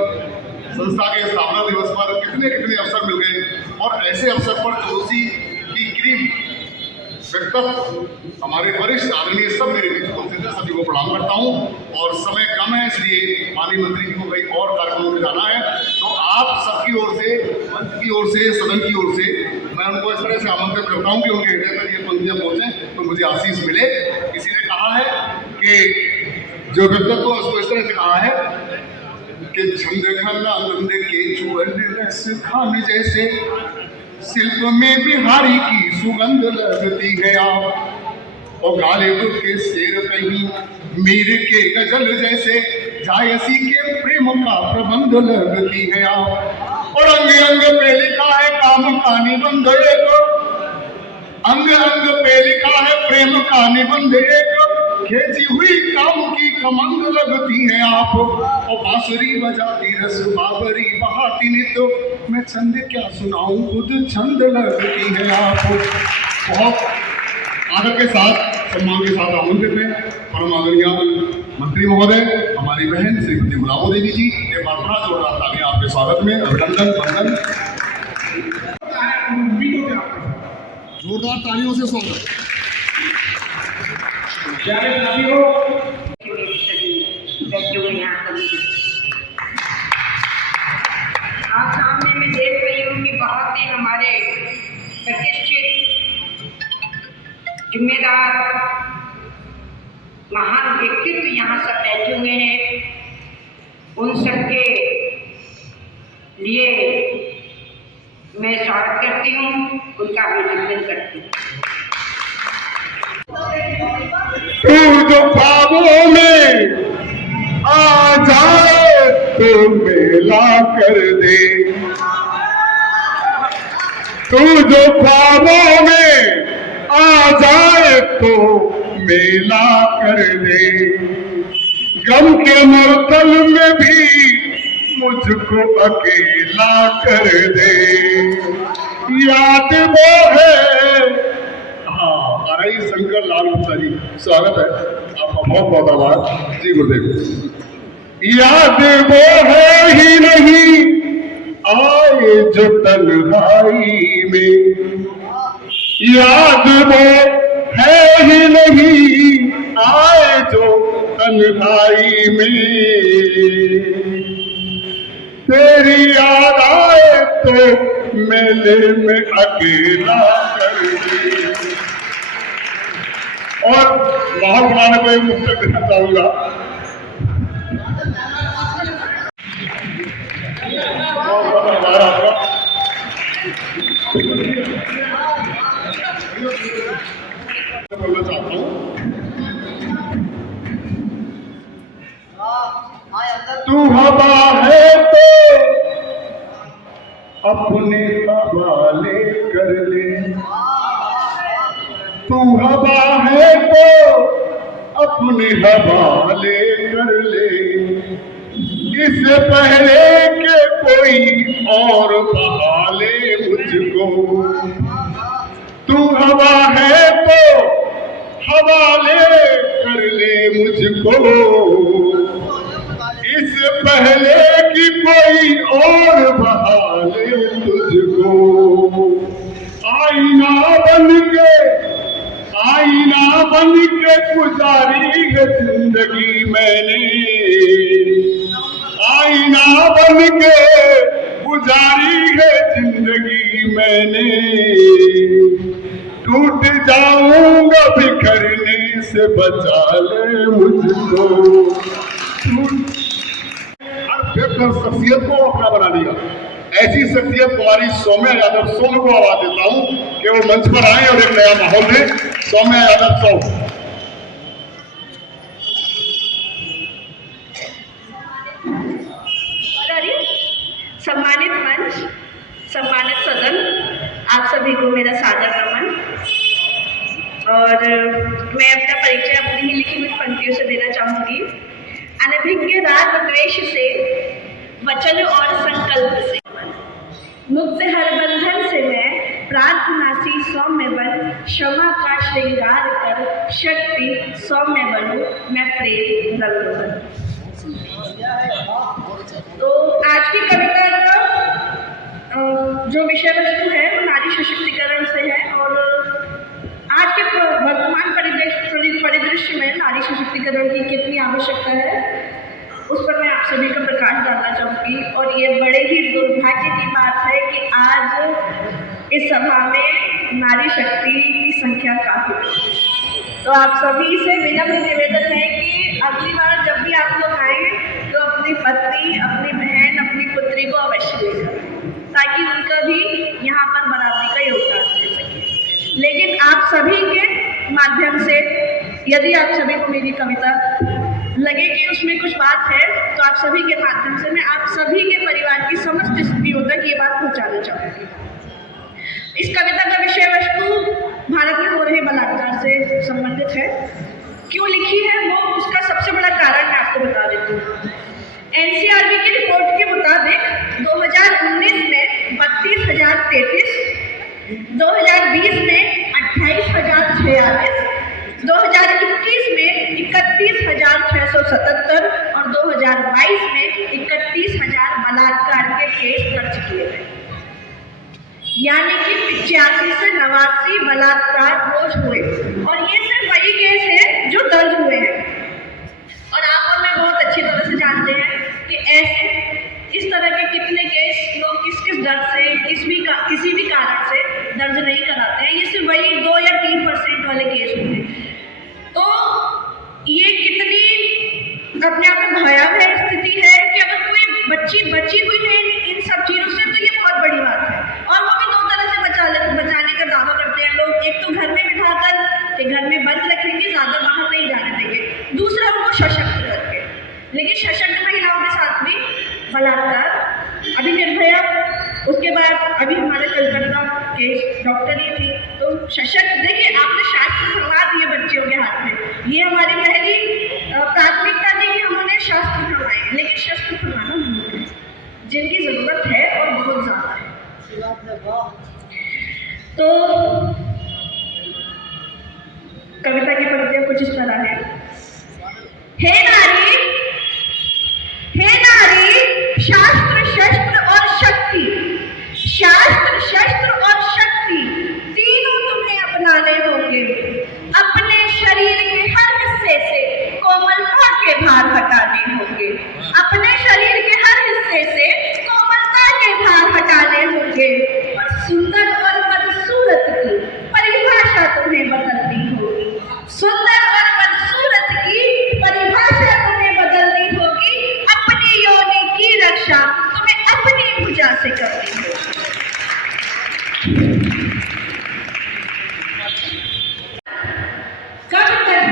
संस्था के स्थापना दिवस पर कितने अवसर मिल गए। और ऐसे अवसर पर तुलसी की क्रीम व्यक्तित्व हमारे वरिष्ठ आदरणीय सब मेरे मित्र उपस्थित हैं, सभी को प्रणाम करता हूँ। और समय कम है, इसलिए माननीय मंत्री जी को कई और कार्यक्रमों में जाना है। तो आप सबकी ओर से, मंच की ओर से, सदन की ओर से मैं उनको इस तरह से आमंत्रित करता हूँ कि उनके हृदय तक ये पंक्तियाँ पहुँचें तो मुझे आशीष मिले। किसी ने कहा है कि जो व्यक्तित्व उसको इस तरह से कहा है कि छंद खंड के चुअल रस खान जैसे शिल्प में बिहारी की सुगंध लगती है आप। और गालिब के शेर कहीं मीर के गजल जैसे जायसी के प्रेम का प्रबंध लगती है आप। और अंग अंग पे लिखा है काम का निबंध एक, अंग अंग पे लिखा है प्रेम का निबंध एक, खींची हुई काम की कमंद लगती है आप। और बांसुरी बजाती रस बाबरी बहाती ने तो मैं छंद क्या सुनाऊं, खुद छंद लगती है आप। बहुत आदर के साथ, सम्मान के साथ आमंत्रित हैं परम आदरणीय मंत्री महोदय, हमारी बहन श्रीमती गुलाबो देवी जी। एक बार बड़ा जोरदार तालियां आपके स्वागत में, अभिनंदन वंदन। जोरदार तालियों से स्वागत। आप सामने मैं देख रही हूँ कि बहुत ही हमारे प्रतिष्ठित, जिम्मेदार, महान व्यक्तित्व यहाँ सब बैठे हुए हैं। उन सबके लिए मैं स्वागत करती हूँ, उनका अभिनंदन करती हूँ। तू जो ख्वाबों में आ जाए तो मेला कर दे, तू जो ख्वाबों में आ याद आए तो मेला कर दे, गम के मरतल में भी मुझको अकेला कर दे। याद वो है, हाँ आरई शंकर लाल गुप्ता जी स्वागत है आपका, बहुत बहुत आभार जी गुरुदेव। याद वो है ही नहीं आए जो तन्हाई में, याद वो है ही नहीं आए जो तन्हाई में। तेरी याद आए तो मेले में अकेला कर दे। और माहौल बनाने को एक मुफ्त देना चाहूंगा। बोलना चाहता हूँ, तू हवा है तो अपने हवाले कर ले, तू हवा है तो अपने हवाले कर ले। इससे पहले के कोई और बहा ले मुझको, तू हवा है तो हवाले कर ले मुझको। इस पहले कि कोई और बहा ले तुझको। आईना बन के गुजारी है जिंदगी मैंने, आईना बन के गुजारी है जिंदगी मैंने। टूट जाऊंगा बिखरने से बचा ले मुझको। देखकर शख्सियत को अपना बना लिया, ऐसी शख्सियत कुमारी सौम्या यादव सोम को आवाज देता हूं कि वो मंच पर आए और एक नया माहौल में। सौम्या यादव सौ। सम्मानित मंच, सम्मानित सदन, आप सभी को मेरा सादर नमन। और मैं अपना परिचय अपनी ही लिखी हुई पंक्तियों से देना चाहूंगी। अनभिज्ञ राग द्वेष से, वचन और संकल्प से, मुक्त हर बंधन से मैं प्रार्थनासी सौम्य बन, क्षमा का श्रृंगार कर शक्ति सौम्य बनूं, मैं प्रेम रंग बन। तो आज की कविता का जो विषय वस्तु है वो नारी सशक्तिकरण से है। और आज के वर्तमान परिदृश्य में नारी सशक्तिकरण की कितनी आवश्यकता है उस पर मैं आप सभी का प्रकाश डालना चाहूँगी। और ये बड़े ही दुर्भाग्य की बात है कि आज इस सभा में नारी शक्ति की संख्या काफी है। तो आप सभी से विनम्र निवेदन है कि अगली बार जब भी आप लोग आए तो अपनी पत्नी, अपनी बहन, अपनी पुत्री को अवश्य लेकर, ताकि उनका भी यहाँ पर बराबरी का योगदान दे सके। लेकिन आप सभी के माध्यम से, यदि आप सभी को मेरी कविता लगे कि उसमें कुछ बात है, तो आप सभी के माध्यम से मैं आप सभी के परिवार की समस्त स्त्रियों तक ये बात पहुँचाना चाहूँगी। इस कविता का विषय वस्तु भारत में हो रहे बलात्कार से संबंधित है। क्यों लिखी है वो उसका सबसे बड़ा कारण मैं आपको बता देती हूँ। एनसीआरबी की रिपोर्ट के मुताबिक 2019 में 32,033, 2020 में 28,046, 2021 में 31,677 और 2022 में 31,000 बलात्कार के केस दर्ज किए गए। यानी कि 85 से 89 बलात्कार रोज हुए। और ये सिर्फ वही केस है जो दर्ज हुए हैं। और आप और मैं बहुत अच्छी तरह से जानते हैं कि ऐसे इस तरह के कितने केस लोग किस दर्द से किसी भी कारण से दर्ज नहीं कराते हैं। ये सिर्फ वही 2 या 3% वाले केस होते हैं। तो ये कितनी अपने आप में भयावह स्थिति है कि अगर कोई बची हुई है इन सब चीज़ों से, तो ये बहुत बड़ी बात है। और वो भी 2 तरह से बचाने का दावा करते हैं लोग। एक तो घर में बिठाकर कि घर में बंद रखेंगे, ज़्यादा बाहर नहीं जाने देंगे। दूसरा उनको सशक्त करके। लेकिन सशक्त महिलाओं के साथ भी बलात्कार, अभी निर्भया, उसके बाद अभी हमारे कलकत्ता के डॉक्टरी थी। तो सशक्त, देखिए आपने शास्त्र पढ़वा दिए बच्चों के हाथ में, ये हमारी पहली प्राथमिकता थी कि हमने शास्त्र पढ़वाए, लेकिन शस्त्र पढ़वाना नहीं है, जिनकी जरूरत है और बहुत ज्यादा है। तो कविता की पंक्तियां कुछ इस तरह है। हे नारी शास्त्र शस्त्र और शक्ति, शास्त्र शस्त्र और शक्ति तीनों तुम्हें अपनाने होंगे। अपने शरीर के हर हिस्से से कोमलता के भार हटाने होंगे। अपने शरीर के हर हिस्से से कोमलता के भार हटाने होंगे। और सुंदर और बदसूरत की परिभाषा तुम्हें बदलनी होगी। सुंदर और बदसूरत की परिभाषा तुम्हें बदलनी होगी। अपनी योनि की रक्षा तुम्हें अपनी भुजा से करनी होगी। कब तक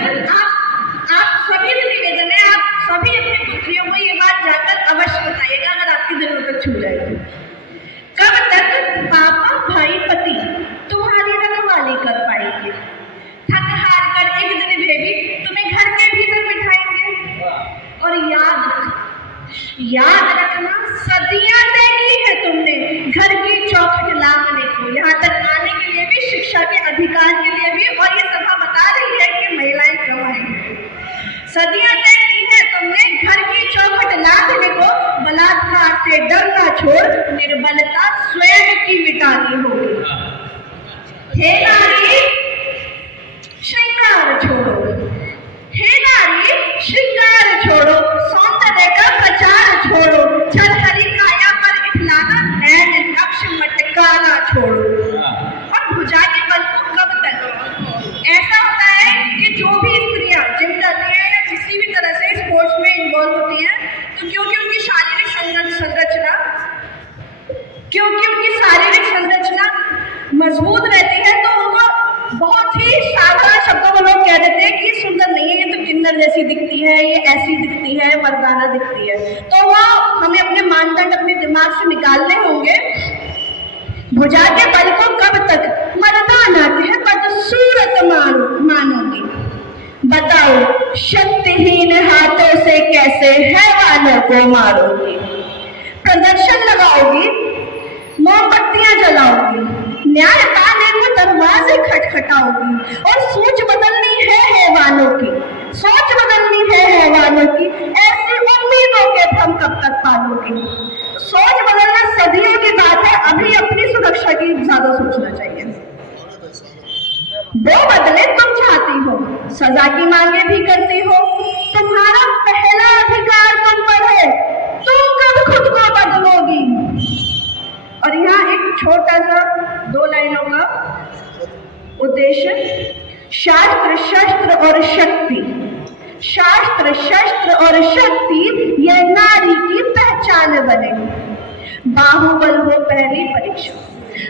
आप सभी से निवेदन है, आप सभी अपनी पुत्रियों को ये बात जाकर अवश्य बताइएगा अगर आपकी जरूरत छू जाएगी। कब तक पापा भाई पति तुम्हारी रखवाली कर पाएंगे? थक हार कर एक दिन बेबी तुम्हें घर के भीतर बिठाएंगे। और याद रखना सदियां तय की है तुमने घर की चौखट लांघने को, यहाँ तक आने के लिए भी, शिक्षा के अधिकार के लिए भी। और ये सभा बता रही है कि महिलाएं क्यों आएंगी। सदियां तय की है तुमने घर की चौखट लांघने को। बलात्कार से डरना छोड़ निर्बलता स्वयं की मिटानी होगी। हे नारी श्रृंगार छोड़ो, हे नारी श्रृंगार छोड़ो, सौंदर्य का प्रचार छोड़ो, छलहरी काया पर इठलाना नैन नक्श मटकाना छोड़ो। और भुजा के बल को कब तक? ऐसा होता है कि जो भी स्त्रियां जिम करती हैं या किसी भी तरह से स्पोर्ट्स में इन्वॉल्व होती हैं, तो क्योंकि उनकी शारीरिक संरचना मजबूत रहती है, तो उनको बहुत ही साधारण शब्दों में लोग कह देते हैं कि सुंदर नहीं है, ये तो किन्नर जैसी दिखती है, ये ऐसी दिखती है, मर्दाना दिखती है। तो वो हमें अपने मानदंड अपने दिमाग से निकालने होंगे। भुजा के बल को कब तक मर्दाना के बदसूरत मानोगी? बताओ शक्तिहीन हाथों से कैसे हैवानों को मारोगी? प्रदर्शन लगाओगी, मोमबत्तियां जलाओगी, न्यायपालिका को दरवाजे खटखटाओगी। और सोच बदलनी है हैवानों की, सोच बदलनी है हैवानों की। ऐसी उम्मीदों के भ्रम कब तक पालोगी? सोच बदलना सदियों की बात है, अभी अपनी सुरक्षा की ज्यादा सोचना चाहिए। वो बदले तुम चाहती हो, सजा की मांगे भी करती हो। तुम्हारा पहला अधिकार तुम पर है, तुम कब खुद को बदलोगी? और यहाँ एक छोटा सा 2 लाइनों का उद्देश्य, शास्त्र शस्त्र और शक्ति, शास्त्र शस्त्र और शक्ति यह नारी की पहचान बने। बाहुबल हो पहली परीक्षा,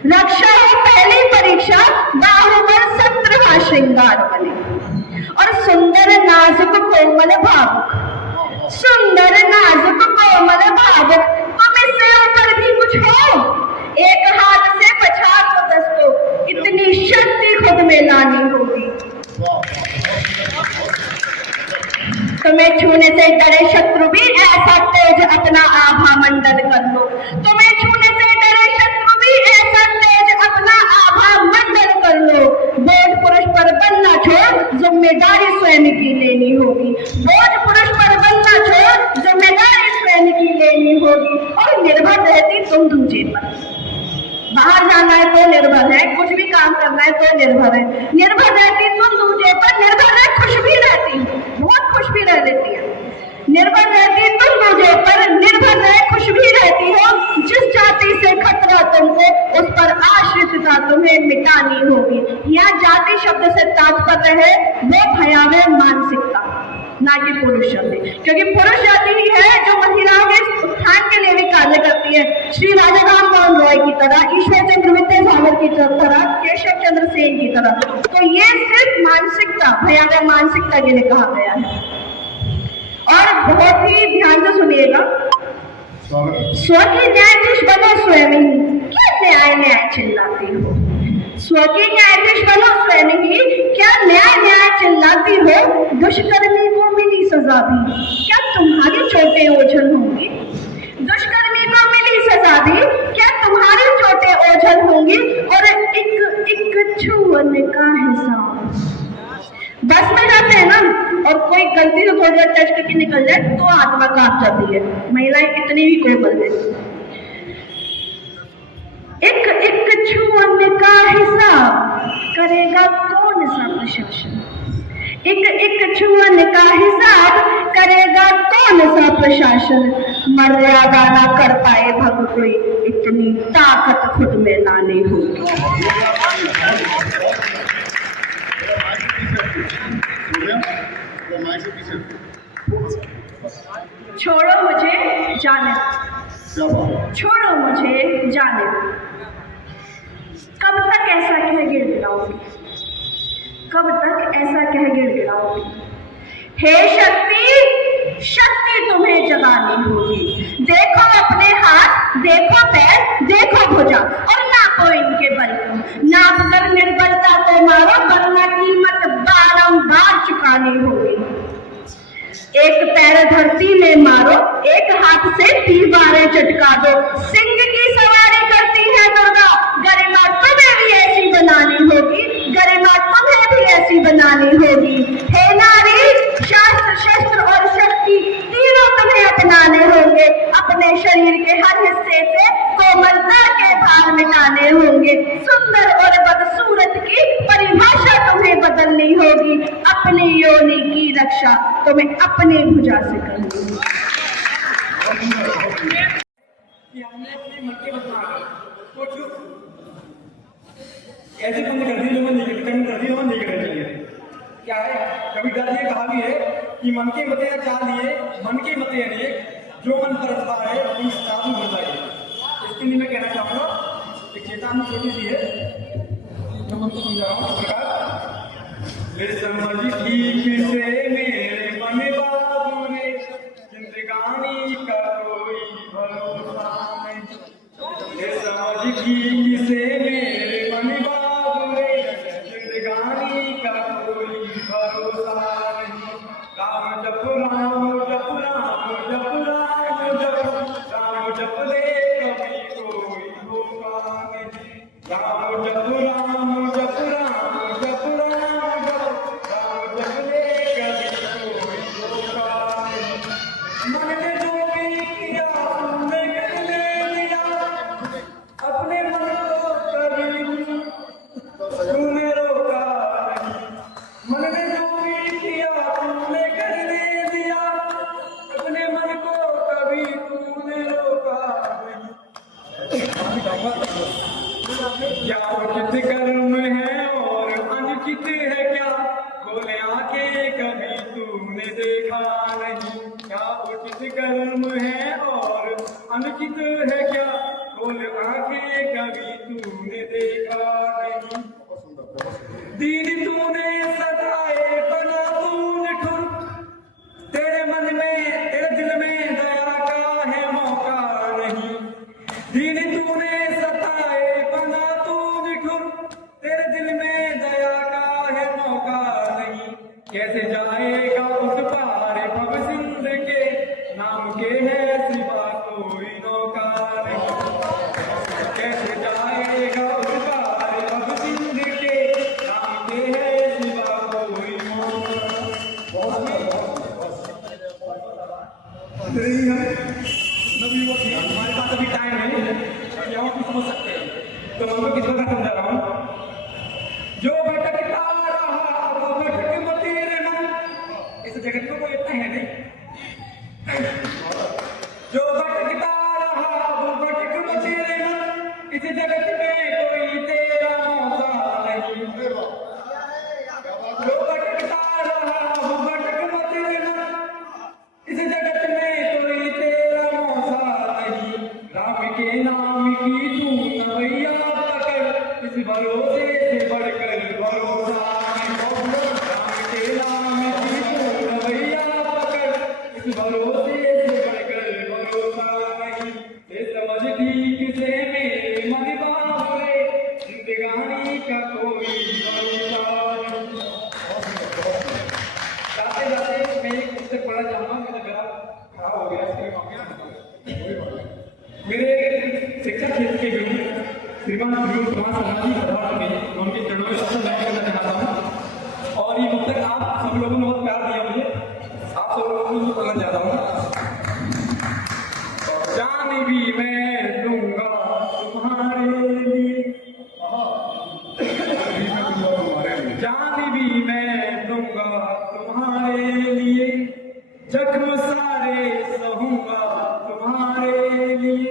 रक्षा हो पहली परीक्षा, बाहुबल 17वां श्रृंगार बने। और सुंदर नाजुक कोमल भावुक, सुंदर नाजुक कोमल भावुक, तुम इससे ऊपर भी कुछ हो। एक हाथ से पछाड़ को 10 को, इतनी शक्ति खुद में लानी होगी। तुम्हें छूने से डरे शत्रु भी ऐसा तेज अपना आभा मंडल कर लो। तुम्हें छूने से डरे शत्रु भी ऐसा तेज अपना आभा मंडल कर लो। बोझ पुरुष पर बनना छोड़, जिम्मेदारी स्वयं की लेनी होगी। बोझ पुरुष पर बनना छोड़, जिम्मेदारी स्वयं की लेनी होगी। और निर्भर रहती तुम दूसरे पर, बाहर जाना है तो निर्भर है, कुछ भी काम करना है तो निर्भर है। निर्भर रहती तुम दूसरे पर, निर्भर है खुश भी रहती, बहुत खुश भी रह देती है। निर्भर रहती तुम दूसरे पर, निर्भर रह खुश भी रहती हो। जिस जाति से खतरा तुमको, उस पर आश्रितता तुम्हें मिटानी होगी। यहाँ जाति शब्द से तात्पर्य है वो भयावह मानसिकता, ना कि पुरुष शब्द, क्योंकि पुरुष जाति ही है जो महिलाओं के उत्थान के लिए भी कार्य करती है। श्री राजा राम मोहन रॉय की तरह, ईश्वर चंद्र विद्यासागर की तरह, केशव चंद्र सेन की तरह। तो ये सिर्फ मानसिकता, भयावह मानसिकता के लिए कहा गया है। और बहुत ही ध्यान से सुनिएगा, स्व की न्यायाधीश बनो स्वयं ही, क्या न्याय न्याय चिल्लाती हो। स्वकीय न्यायाधीश बनो स्वयं ही, क्या न्याय न्याय चिल्लाती हो, दुष्कर्मी को मिली सजा भी, क्या तुम्हारी चोटें ओझल होंगी? दुष्कर्मी को मिली सजा भी, क्या तुम्हारी चोटें ओझल होंगी? और एक छुअन का हिसाब बस में जाते हैं ना, और कोई गलती से थोड़ी देर टच करके निकल जाए तो आत्मा कांप जाती है। महिलाएं इतनी भी कोमल है। एक छुअन का हिसाब करेगा कौन सा प्रशासन? एक छुअन का हिसाब करेगा कौन सा प्रशासन? मर्यादा ना कर पाए भग कोई, इतनी ताकत खुद में लानी होगी। छोड़ो मुझे जाने, छोड़ो मुझे जाने, कब तक ऐसा कह गिड़गिड़ाओगी? कब तक ऐसा कह गिड़गिड़ाओगी? हे शक्ति, शक्ति तुम्हें जगानी होगी। देखो अपने हाथ, देखो पैर, देखो भुजा, और नापो इनके बल को। नाप कर निर्बलता को मारो, वरना कीमत बारंबार चुकानी होगी। एक पैर धरती में मारो, एक हाथ से दीवारें चटका दो। सिंह की सवारी करती है दुर्गा, गरिमा तुम्हें भी ऐसी बनानी होगी, गरिमा तुम्हें भी ऐसी बनानी होगी। हे नारी, शास्त्र शस्त्र और शक्ति तीनों तुम्हें अपनाने होंगे। अपने शरीर के हर हिस्से से कोमलता के भार मिटाने होंगे। सुंदर और बदसूरत की परिभाषा तुम्हें बदलनी होगी। अपनी योनि की रक्षा तुम्हें अपनी भुजा से करनी होगी। ऐसे बंद कर दी जो मैं नहीं कर दी, वो नहीं करना चाहिए। क्या है, कभी दादी ने कहा भी है कि मन के मते चाल लिए, मन के मते लिए जो मन परसता है उन साधु होता है। इसके लिए मैं कहना चाहूंगा, एक चेतावनी छोटी सी है जो मैं समझा रहा हूँ। ले समझ की से मेरे मन बाबू ने, जिंदगानी का कोई भरोसा नहीं। ले समझ की से मेरे मन बाबू ने, जिंदगानी का कोई भरोसा नहीं। राम जप राम जप राम जप राम जप, राम जप ले कभी कोई धोखा नहीं। राम जप राम जप राम जप राम जप, राम जप ले कभी कोई धोखा नहीं। मन ने जो भी किया तुमने कर लिया, अपने मन को कभी तूने रोका नहीं। मन ने जो भी किया तुमने कर लिया, अपने मन को कभी तूने रोका नहीं। क्या उचित कर्म है और अनुचित है क्या, खोले आंखें कभी तूने देखा नहीं। क्या उचित कर्म है और अनुचित है क्या, खोले आंखें कभी तूने देखा नहीं। दीन तूने सजाए बना तूने ठुर, तेरे मन में तेरे दिल में दया का है मौका नहीं। दीन तूने सताए बना तूने ठुर, तेरे दिल में दया का है मौका नहीं। कैसे जाएगा उस पार भव सिंध के, नाम के है सिवा कोई नौका नहीं। कैसे जाएगा उस पार भव सिंध के, नाम के है सिवा कोई नौका नहीं। हमारे पास अभी टाइम है, क्या आप समझ सकते हैं, तो हम लोग किस तरह समझा रहा हूँ। जो भटकता रहा वो भटक मत रे मन, इस जगत में कोई इतना है नहीं। जो भटकता रहा वो भटक मत रे मन, इस जगत में कोई तेरा मौका नहीं। जो भटकता रहा वो भटक मत रे मन, इस जगत में कोई तेरा मौका नहीं। राम के नाम की तू नवैया पकड़, इस भरोसे पढ़ना चाहूंगा, मेरा गला खराब हो गया, इसलिए माफी चाहूंगा। मेरे शिक्षा क्षेत्र के गुरु श्रीमान गुरु कुमार शर्मा जी पधार चुके हैं, मैं उनके चरणों में सबसे मैं करना चाहता हूँ। और ये मुझ तक आप सब लोगों ने बहुत प्यार दिया मुझे, आप सब लोगों को पढ़ना चाहता हूँ। जान भी मैं दूंगा तुम्हारे लिए, जान भी मैं दूंगा तुम्हारे लिए, जख्म सारे सहूंगा तुम्हारे लिए,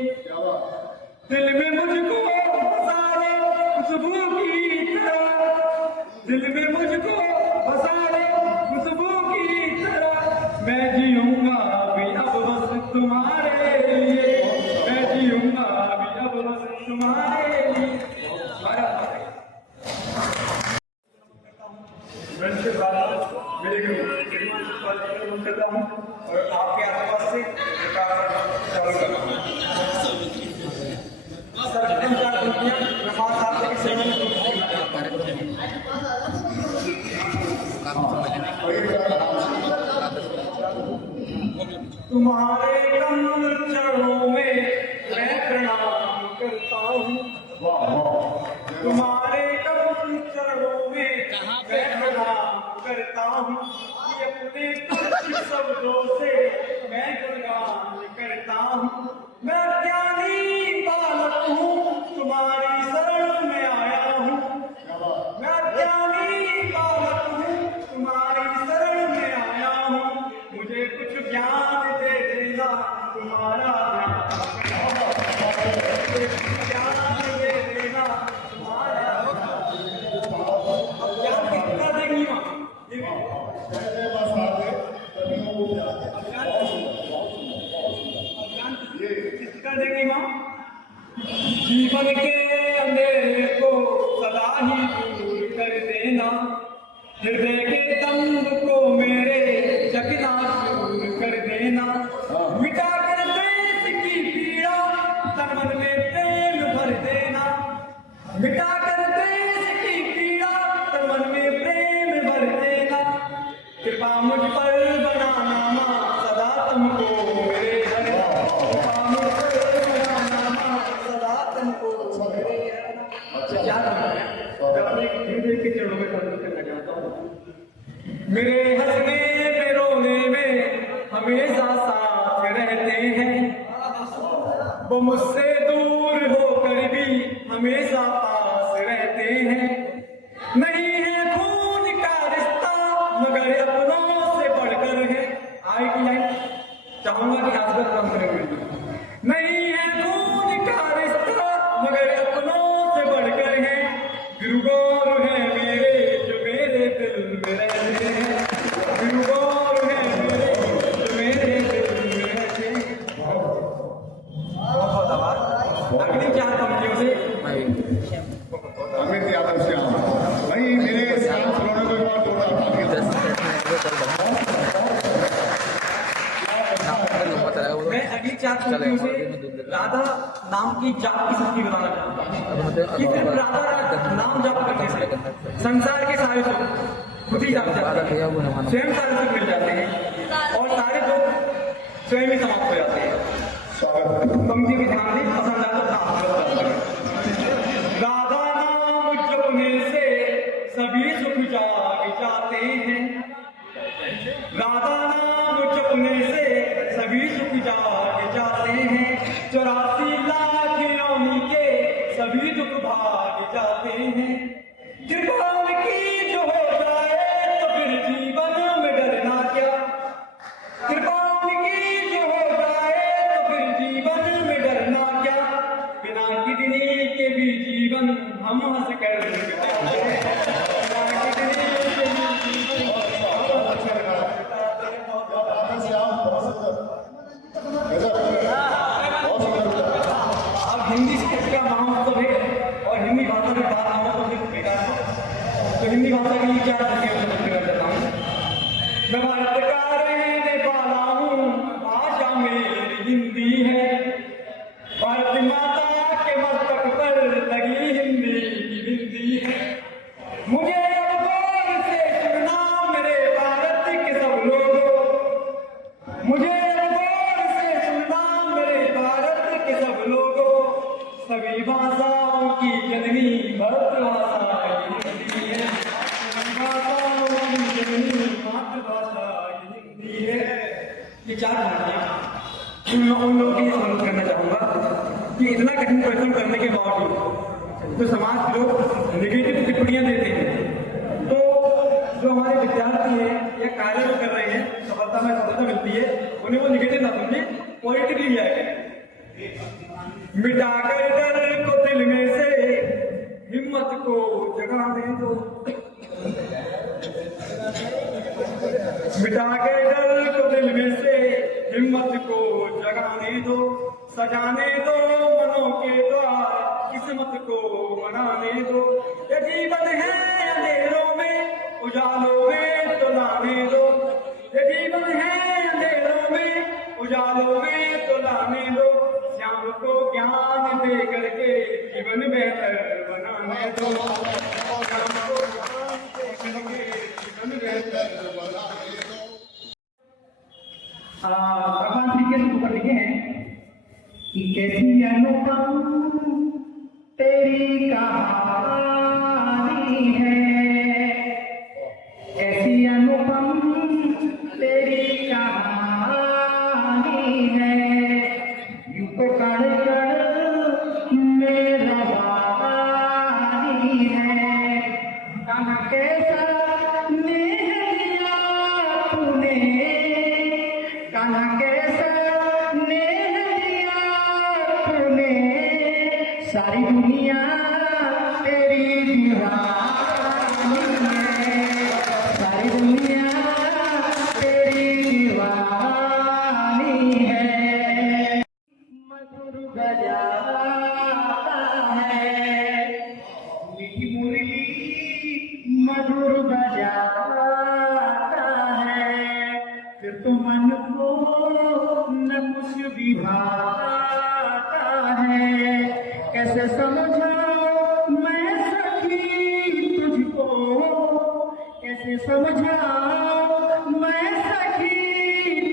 दिल में मुझको बसाले खुशबू की तरह, दिल में मुझको बसाले खुशबू की तरह, मैं जीऊंगा भी अब बस तुम्हारे लिए, मैं जीऊंगा भी अब बस तुम्हारे लिए। के बाद मेरे गुरु श्रीमान सुखपाल जी को नमन करता हूँ और आपके आसपास से चालू करता हूँ। सर्वप्रथम 4 पंक्तियां मैं 5 साल तक सेवन तुम्हारे कमल चरणों में मैं प्रणाम करता हूँ, तुम्हारे कमल चरणों में मैं प्रणाम करता हूँ, अपने शब्दों से मैं गुणगान करता हूँ। मैं ज्ञानी बालक हूँ, तुम्हारी शरण में आया हूँ, मैं ज्ञानी बालक हूँ, तुम्हारी शरण में आया हूँ, मुझे कुछ ज्ञान दे देना तुम्हारा ज्ञान दे देना तुम्हारा। ज्ञान कितना देंगी माँ? किसका देंगी माँ? जीवन के अंधेरे को सदा ही दूर कर देना, हृदय के दंभ को मेरे जगना दूर कर देना, मिटा कर देश की पीड़ा तन मन में प्रेम भर देना, मिटा कर देश की पीड़ा तन मन में प्रेम भर देना, कृपा मुझ पर बनाना माँ सदा तुमको मेरे हर, कृपा मुझ पर बनाना माँ सदा तुमको मेरे हर। क्या मैं अपने हृदय के चरणों में नमन करना चाहता हूँ। मेरे हंसने में रोने में हमेशा साथ रहते हैं, वो मुझसे दूर होकर भी हमेशा पास रहते हैं, नहीं है खून का रिश्ता मगर अपनों से बढ़कर है। आई की लाइन चाहूंगा कि आप नाम करेंगे। नहीं है खून का रिश्ता मगर अपनों से बढ़कर है, गुरुगौर है मेरे जो मेरे दिल में रहते हैं, गुरुगौर है मेरे जो मेरे दिल में रहते हैं। बहुत आभार। अगली 4 पंक्तियों से अमित यादव श्याम भाई मेरे श्याम सलोने को एक बार जोड़ा मैं अगली 4 पंक्तियों से राधा नाम की जाप की शक्ति बताना चाहता हूँ कि सिर्फ राधा नाम जाप करने से संसार के सारे सुख खुद ही जाप जाते हैं, स्वयं सारे सुख मिल जाते हैं और सारे दुख स्वयं ही समाप्त हो जाते हैं। पंक्ति में ध्यान दें, पसंद आए तो राधा नाम जपने से सभी सुख जाग जाते हैं, राधा नाम जपने से सभी सुख जाग जाते हैं, 84 लाख योनि के सभी दुख भाग जाते हैं, कृपा की जो हो जाए तो फिर जीवन में डरना क्या, कृपा की जो हो जाए तो फिर जीवन में डरना क्या, बिना किडनी के भी जीवन हम हंस कर बिताते हैं, बिना किडनी के भी जीवन हम हंस कर बिताते हैं। अब हिंदी साहित्य का महोत्सव है और हिंदी भाषा की बात हो तो फिर बेकार है, तो हिंदी भाषा के लिए 4 पंक्तियों में नमन करना चाहता हूँ। मैं भारत का रहने वाला हूँ, भाषा मेरी हिंदी है, भारत माता के मस्तक पर लगी हिंदी की बिंदी है, मुझे अब गौर से सुनना मेरे भारत के सब लोगों, मातृभाषा हिंदी है। ये 4 पंक्तियां मैं उन लोगों के लिए समझ करना चाहूँगा कि इतना कठिन परिश्रम करने के बावजूद जो समाज के लोग नेगेटिव टिप्पणियाँ देते हैं, तो जो हमारे विद्यार्थी हैं या कार्य जो कर रहे हैं, सफलता में सफलता मिलती है, उन्हें वो नेगेटिव ना समझे, पॉजिटिवली लिया है। मिटाकर डर को दिल में से हिम्मत को जगाने दो, मिटाकर डर को दिल में से हिम्मत को जगाने दो, सजाने दो मनों के द्वार किस्मत को बनाने दो। ये जीवन है अंधेरों में उजालों में तो लाने दो, ये जीवन है अंधेरों में उजालों में तो लाने दो। श्याम को ज्ञान दे करके जीवन बेहतर बनाने दो, श्याम को ज्ञान दे करके जीवन बेहतर बनाने दो। भगवान श्री कृष्ण ऊपर लिखे हैं कि कैसी अनुपम तेरी कहानी है, कैसी अनुपम तेरी कहानी है, यूं तो कण कण में रवानी है। कहाँ कैसा नेह लिया तूने, कहाँ कैसा नेह लिया तूने, सारी दुनिया तेरी दीवानी है, सारी दुनिया तेरी दीवानी है। मधुर बजाता है मीठी मुरली, मधुर बजाता है, फिर तो मन को न कुछ भी भाता है। कैसे समझाऊं मैं सखी तुझको, कैसे समझाऊं मैं सखी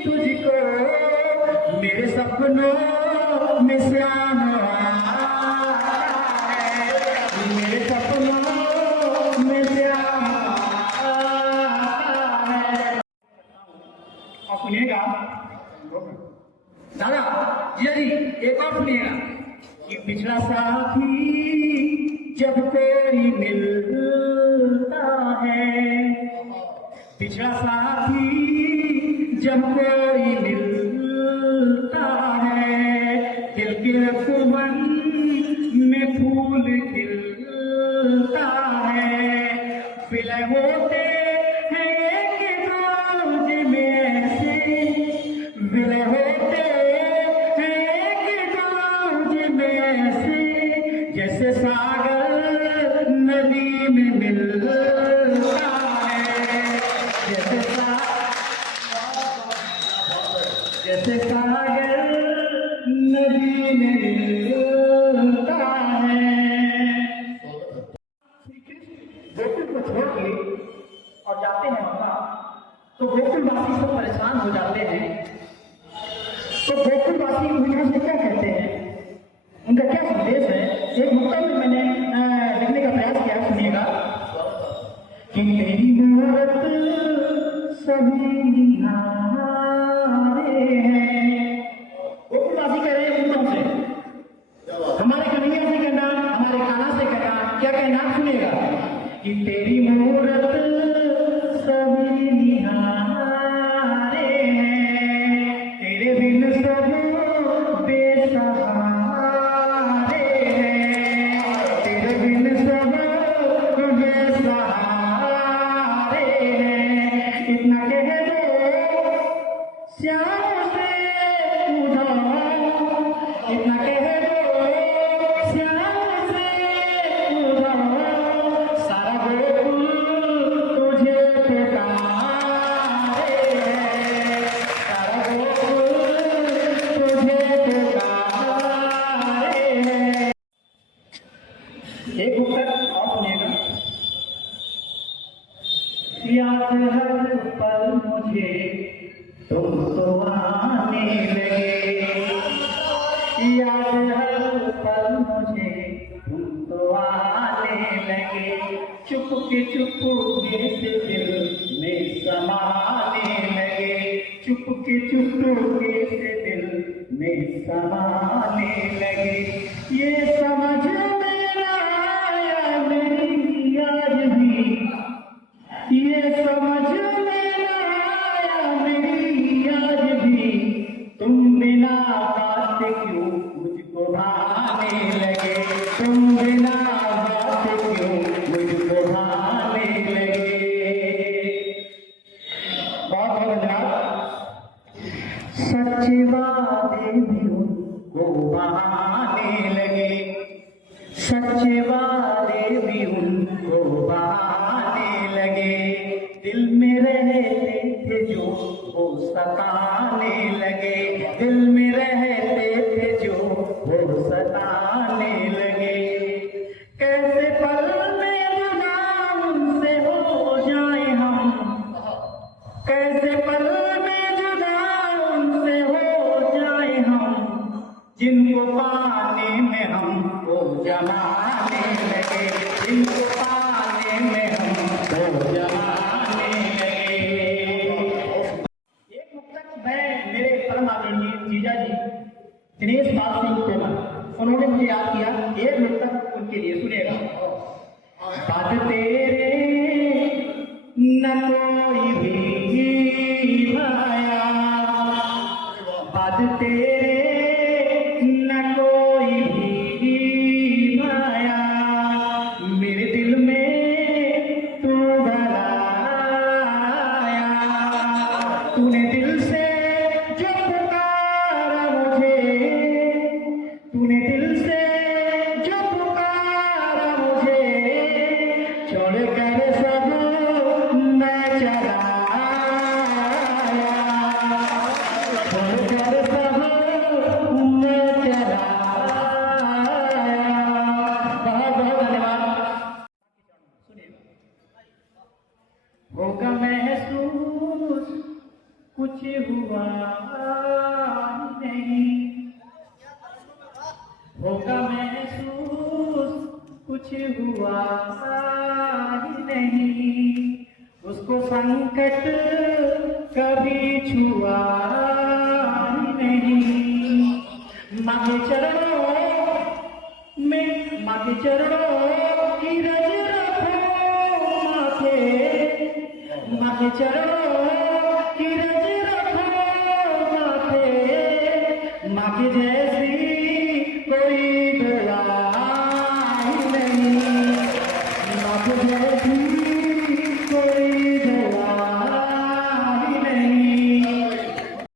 तुझको, मेरे सपनों में श्याम आता है, मेरे सपनों में श्याम आता है। और सुनिएगा दादा जी, एक और सुनिएगा कि पिछला साथी जब कोई मिलता है, पिछला साथी जब कोई मिलता है, दिल के रखवन में फूल खिलता है, विलय होते हैं एक दूज में से, विलय होते हैं एक दूज में से, जैसे सागर नदी में मिलता है, जैसे जैसे सागर नदी में मिलता है। श्री कृष्ण गोकुल को छोड़ के और जाते हैं वहां, तो गोकुलवासी सब परेशान हो जाते हैं। तो गोकुलवासी उनका से क्या कहते हैं, उनका क्या संदेश है, एक नुक्ता में मैंने लिखने का प्रयास किया, सुनिएगा कि तेरी मूरत सभी निहारे हैं। गोकुलवासी कह रहे हैं उनका से, हमारे कन्हैया से कहना, हमारे कान्हा से कहना, क्या कहना सुनिएगा कि तेरी मूरत सभी निहारे हैं, तेरे बिन सब बेसहारे हैं, तेरे बिन सब बेसहारे हैं। इतना कह दो श्याम से उधार, इतना कह दो श्याम से उधार, सारा गोकुल तुझे पुकारे है, सारा गोकुल तुझे पुकारे है। एक उत्तर और सुनिएगा, याद हर पल मुझे तुम तो आने लगे, चुपके से दिल में समाने लगे। ये समझ में आया मेरी आज भी, ये समझ में आया मेरी आज भी, तुम बिना बात क्यों मुझको भाने लगे, तुम बिना बात क्यों मुझको भाने लगे। बहुत बहुत धन्यवाद। सच्चे वादे भी उनको बहाने लगे, सच्चे वादे भी उनको बहाने लगे, दिल में रहते थे जो वो सताने लगे, दिल में रहते थे जो वो सताने लगे। कैसे पल में जुदा उनसे हो जाए हम, कैसे पल में जुदा उनसे हो जाए हम, जिनको पाने में हमको जमाने लगे, जिनको पाने में हमको जमाने लगे। एक मुक्तक मैं मेरे परम आदरणीय जीजा जी दिनेश पाल सिंह तोमर, उन्होंने मुझे याद किया, एक मुक्तक उनके लिए सुनेगा। बात तेरे न कोई भी भाया, बात तेरे न कोई भी भाया, मेरे दिल में तू भला आया, तूने दिल से जो पुकारा मुझे, तूने दिल से जो पुकारा मुझे, छोड़ कर सब मैं चला आया, छोड़ कर सब मैं चला आया। बहुत बहुत धन्यवाद। सुनिए, होगा महसूस कुछ हुआ नहीं, होगा महसूस कुछ हुआ ही नहीं, उसको संकट कभी छुआ ही नहीं। माँ के चरणों में, माँ के चरणों की रज रखो माथे, माँ के चरणों की रज रखो माथे, माँ के जैसी कोई दुआ ही नहीं, माँ के जैसी